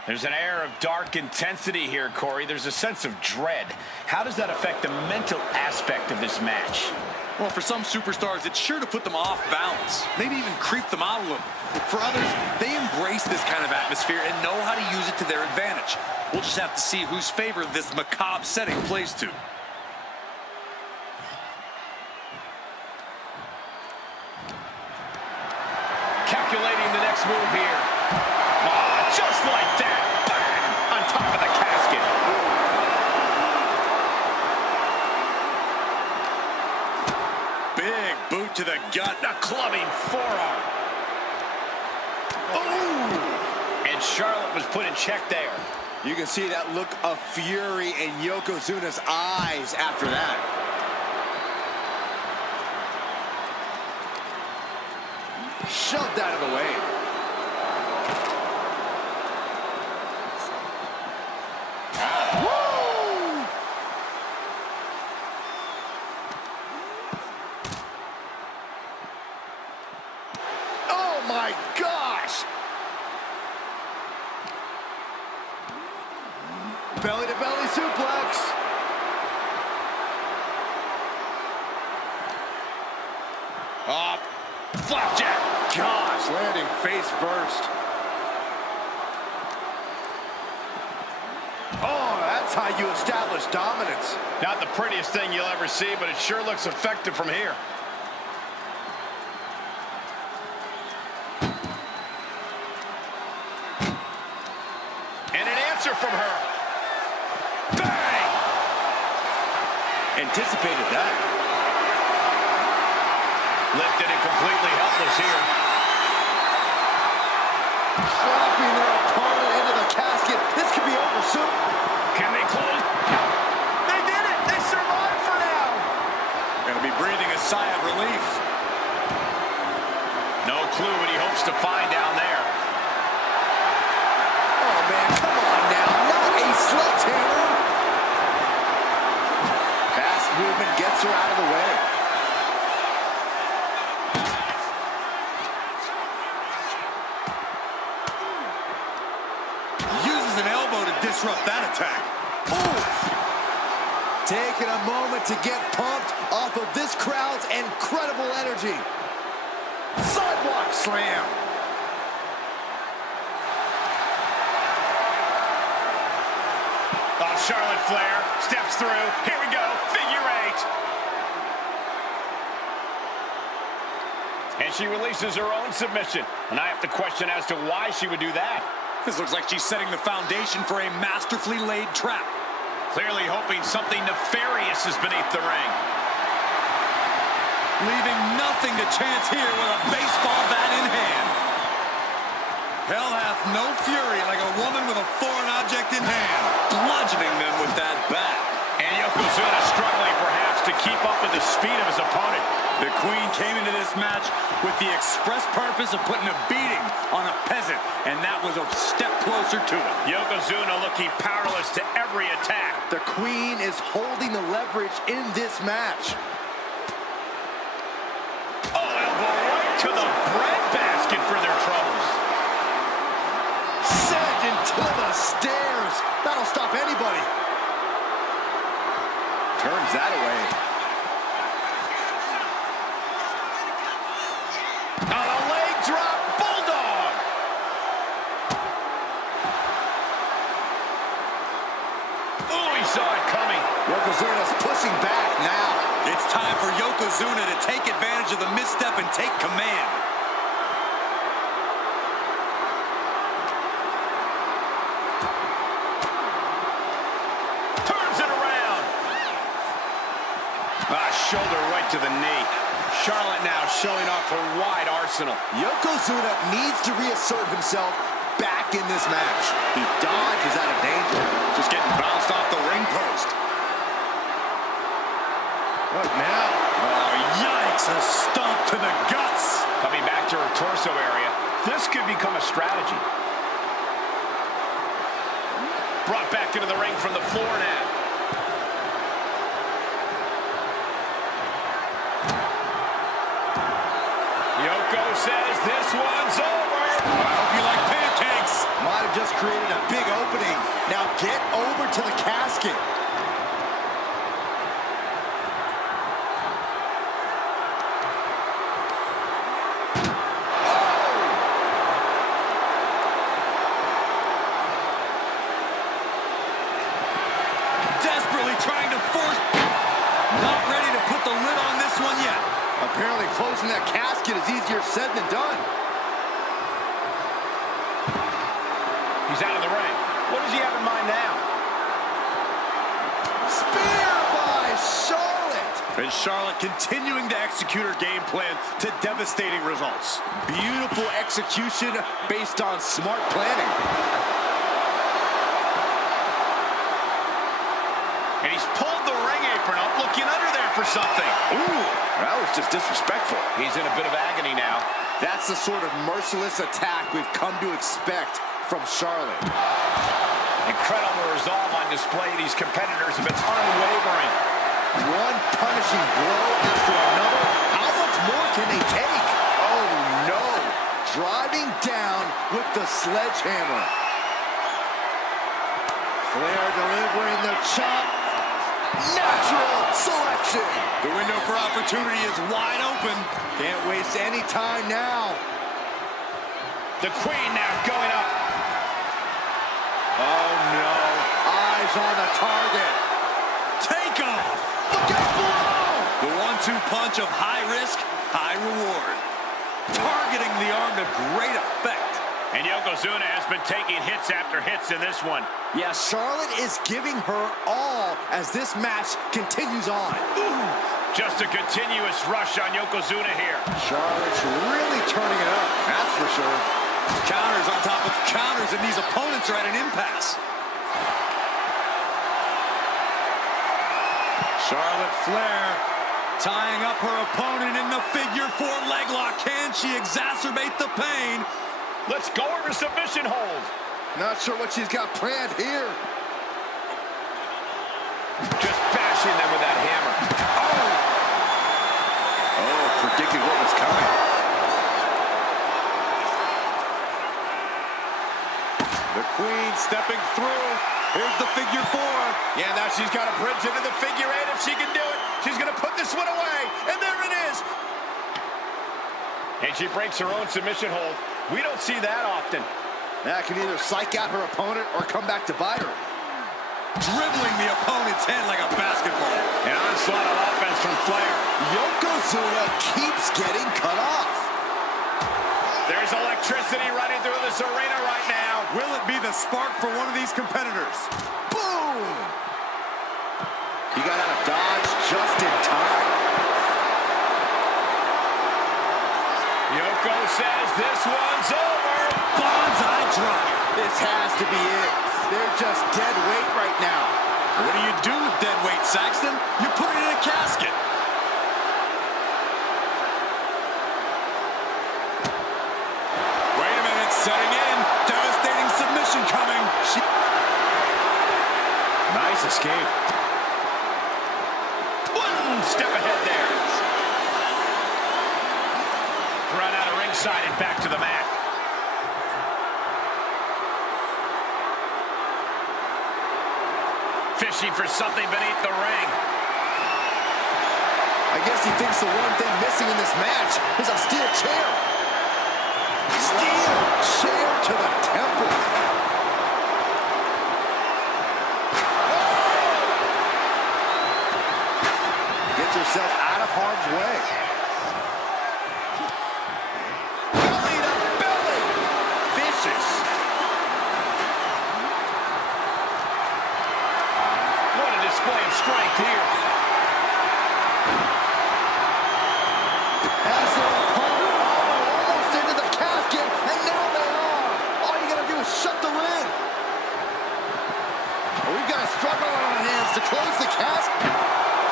There's an air of dark intensity here, Corey. There's a sense of dread. How does that affect the mental aspect of this match? Well, for some superstars, it's sure to put them off balance. Maybe even creep them out a little. For others, they embrace this kind of atmosphere and know how to use it to their advantage. We'll just have to see whose favor this macabre setting plays to. Calculating the next move here. Oh, just like that. Bang! On top of the casket. Big boot to the gut. The clubbing forearm. Oh! And Charlotte was put in check there. You can see that look of fury in Yokozuna's eyes after that. Shoved out of the way. Woo! Oh my gosh! Belly to belly suplex. Oh, flapjack. Gosh, landing face first. Oh, that's how you establish dominance. Not the prettiest thing you'll ever see, but it sure looks effective from here. And an answer from her. Bang! Anticipated that. Lifted and completely helpless here. Dropping their opponent into the casket. This could be over soon. Can they close? They did it! They survived for now! Gonna be breathing a sigh of relief. No clue what he hopes to find down there. Oh, man, come on now. Not a sledgehammer. Fast movement gets her out of the way. Uses an elbow to disrupt that attack. Oof. Taking a moment to get pumped off of this crowd's incredible energy. Sidewalk slam. Oh, Charlotte Flair steps through. Here we go. Figure eight. And she releases her own submission. And I have to question as to why she would do that. This looks like she's setting the foundation for a masterfully laid trap. Clearly hoping something nefarious is beneath the ring. Leaving nothing to chance here with a baseball bat in hand. Hell hath no fury like a woman with a foreign object in hand. Bludgeoning them with that bat. And Yokozuna struggling perhaps to keep up with with the speed of his opponent. The Queen came into this match with the express purpose of putting a beating on a peasant, and that was a step closer to it. Yokozuna looking powerless to every attack. The Queen is holding the leverage in this match. Oh, elbow right to the breadbasket for their troubles. Sent into the stairs. That'll stop anybody. Turns that away. On a leg drop, bulldog. Oh, he saw it coming. Yokozuna's pushing back now. It's time for Yokozuna to take advantage of the misstep and take command. Turns it around. Shoulder right to the knee. Charlotte now showing off her wide arsenal. Yokozuna needs to reassert himself back in this match. He dodges out of danger. Just getting bounced off the ring post. What now? Oh, yikes, a stomp to the guts. Coming back to her torso area. This could become a strategy. Brought back into the ring from the floor now. Yoko says this one's over. I hope you like pancakes. Might have just created a big opening. Now get over to the casket. Desperately trying to force. Not ready to put the lid on this one yet. Apparently closing that casket is easier said than done. He's out of the ring. What does he have in mind now? Spear by Charlotte. And Charlotte continuing to execute her game plan to devastating results. Beautiful execution based on smart planning. And he's pulled the ring apron up, looking under there for something. Ooh, that was just disrespectful. He's in a bit of agony now. That's the sort of merciless attack we've come to expect from Charlotte. Incredible resolve on display. These competitors have been unwavering. One punishing blow after another. How much more can they take? Oh, no. Driving down with the sledgehammer. Flair delivering the chop. Natural selection. The window for opportunity is wide open. Can't waste any time now. The Queen now going up. Oh, no. Eyes on the target. Take off. Look out below. The 1-2 punch of high risk, high reward. Targeting the arm to great effect. And Yokozuna has been taking hits after hits in this one. Yeah, Charlotte is giving her all as this match continues on. Just a continuous rush on Yokozuna here. Charlotte's really turning it up, that's for sure. Counters on top of counters, and these opponents are at an impasse. Charlotte Flair tying up her opponent in the figure 4 leg lock. Can she exacerbate the pain? Let's go over submission hold. Not sure what she's got planned here. Just bashing them with that hammer. Oh, predicted what was coming. The Queen stepping through. Here's the figure 4. Yeah, now she's got a bridge into the figure 8 if she can do it. She's going to put this one away. And there it is. And she breaks her own submission hold. We don't see that often. That can either psych out her opponent or come back to bite her. Dribbling the opponent's head like a basketball. An onslaught of offense from Flair. Yokozuna keeps getting cut off. There's electricity running through this arena right now. Will it be the spark for one of these competitors? Boom! He got out of dodge just in time. Yoko says this one's over. Bonsai drop. This has to be it. They're just dead weight right now. What do you do with dead weight, Saxton? You put it in a casket. Nice escape. One step ahead there. Run out of ringside and back to the mat. Fishing for something beneath the ring. I guess he thinks the one thing missing in this match is a steel chair. Steel chair to the temple. Get yourself out of harm's way. Belly to belly. Vicious. What a display of strength here. As their opponent almost into the casket, and now they are. All you gotta do is shut the lid. We've got a struggle on our hands to close the casket.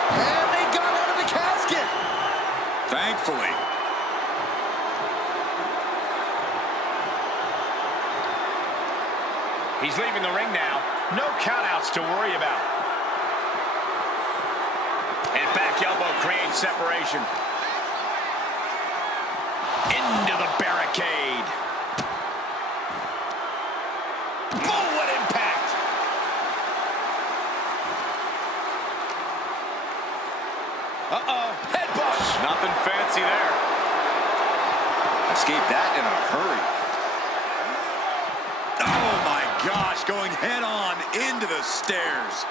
And they got out of the casket. Thankfully. He's leaving the ring now. No countouts to worry about. And back elbow creates separation. Into the barricade. Boom, what impact! Uh-oh, headbutt! Nothing fancy there. Escaped that in a hurry. Oh my gosh, going head on into the stairs.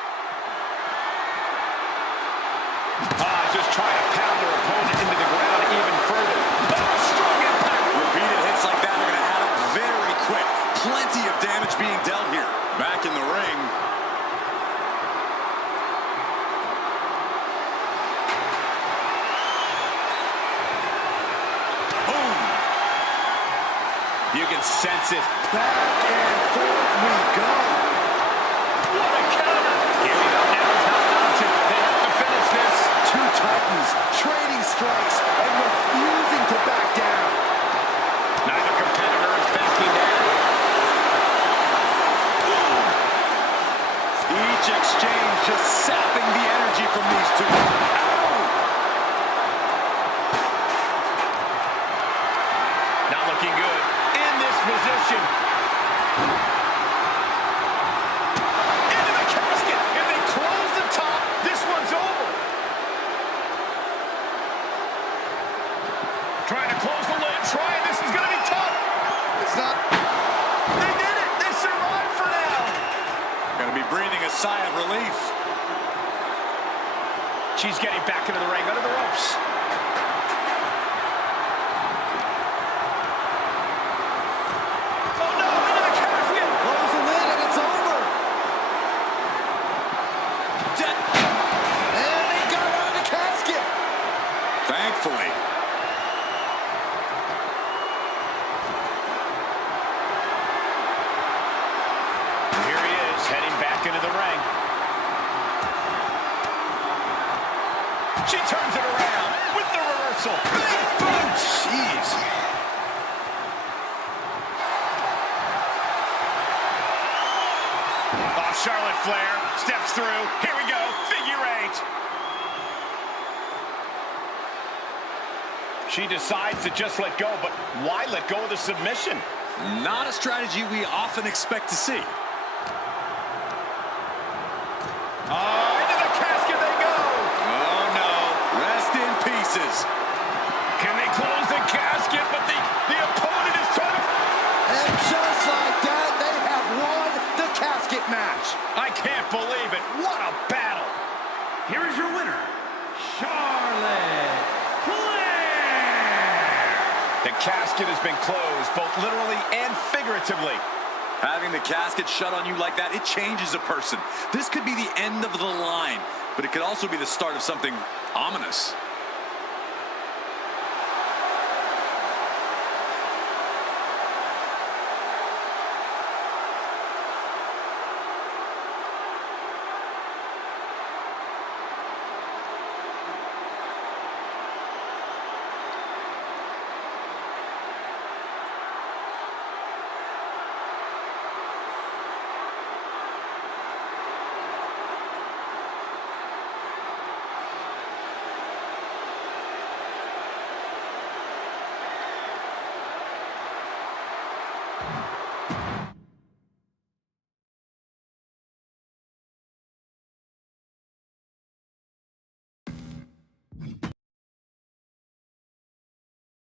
Just trying to pound their opponent into the ground even further. Oh, strong impact! Repeated hits like that are going to add up very quick. Plenty of damage being dealt here. Back in the ring. Boom! You can sense it. Back and forth we go. What a counter! Giving up now is not an option. They have to finish this. Two Titans trading strikes and refusing to back down. Neither competitor is backing down. Each exchange just sapping the energy from these two. Ow! Not looking good. In this position. Into the casket. If they close the top, this one's over. Trying to close the lid. Trying. This is going to be tough. It's not. They did it. They survived for now. Gonna be breathing a sigh of relief. She's getting back into the ring, under the ropes. Oh no, into the casket! Close the lid and it's over. And they got out of the casket. Thankfully. And here he is, heading back into the ring. She turns it around with the reversal. Big boom! Jeez. Oh, Charlotte Flair steps through. Here we go, figure eight. She decides to just let go, but why let go of the submission? Not a strategy we often expect to see. Oh, into the casket they go. Oh no, rest in pieces. Can they close the casket? But the opponent is trying to... And just like that, they have won the casket match. I can't believe it. What a battle. Here is your winner, Charlotte Flair. The casket has been closed, both literally and figuratively. Having the casket shut on you like that, it changes a person. This could be the end of the line, but it could also be the start of something ominous.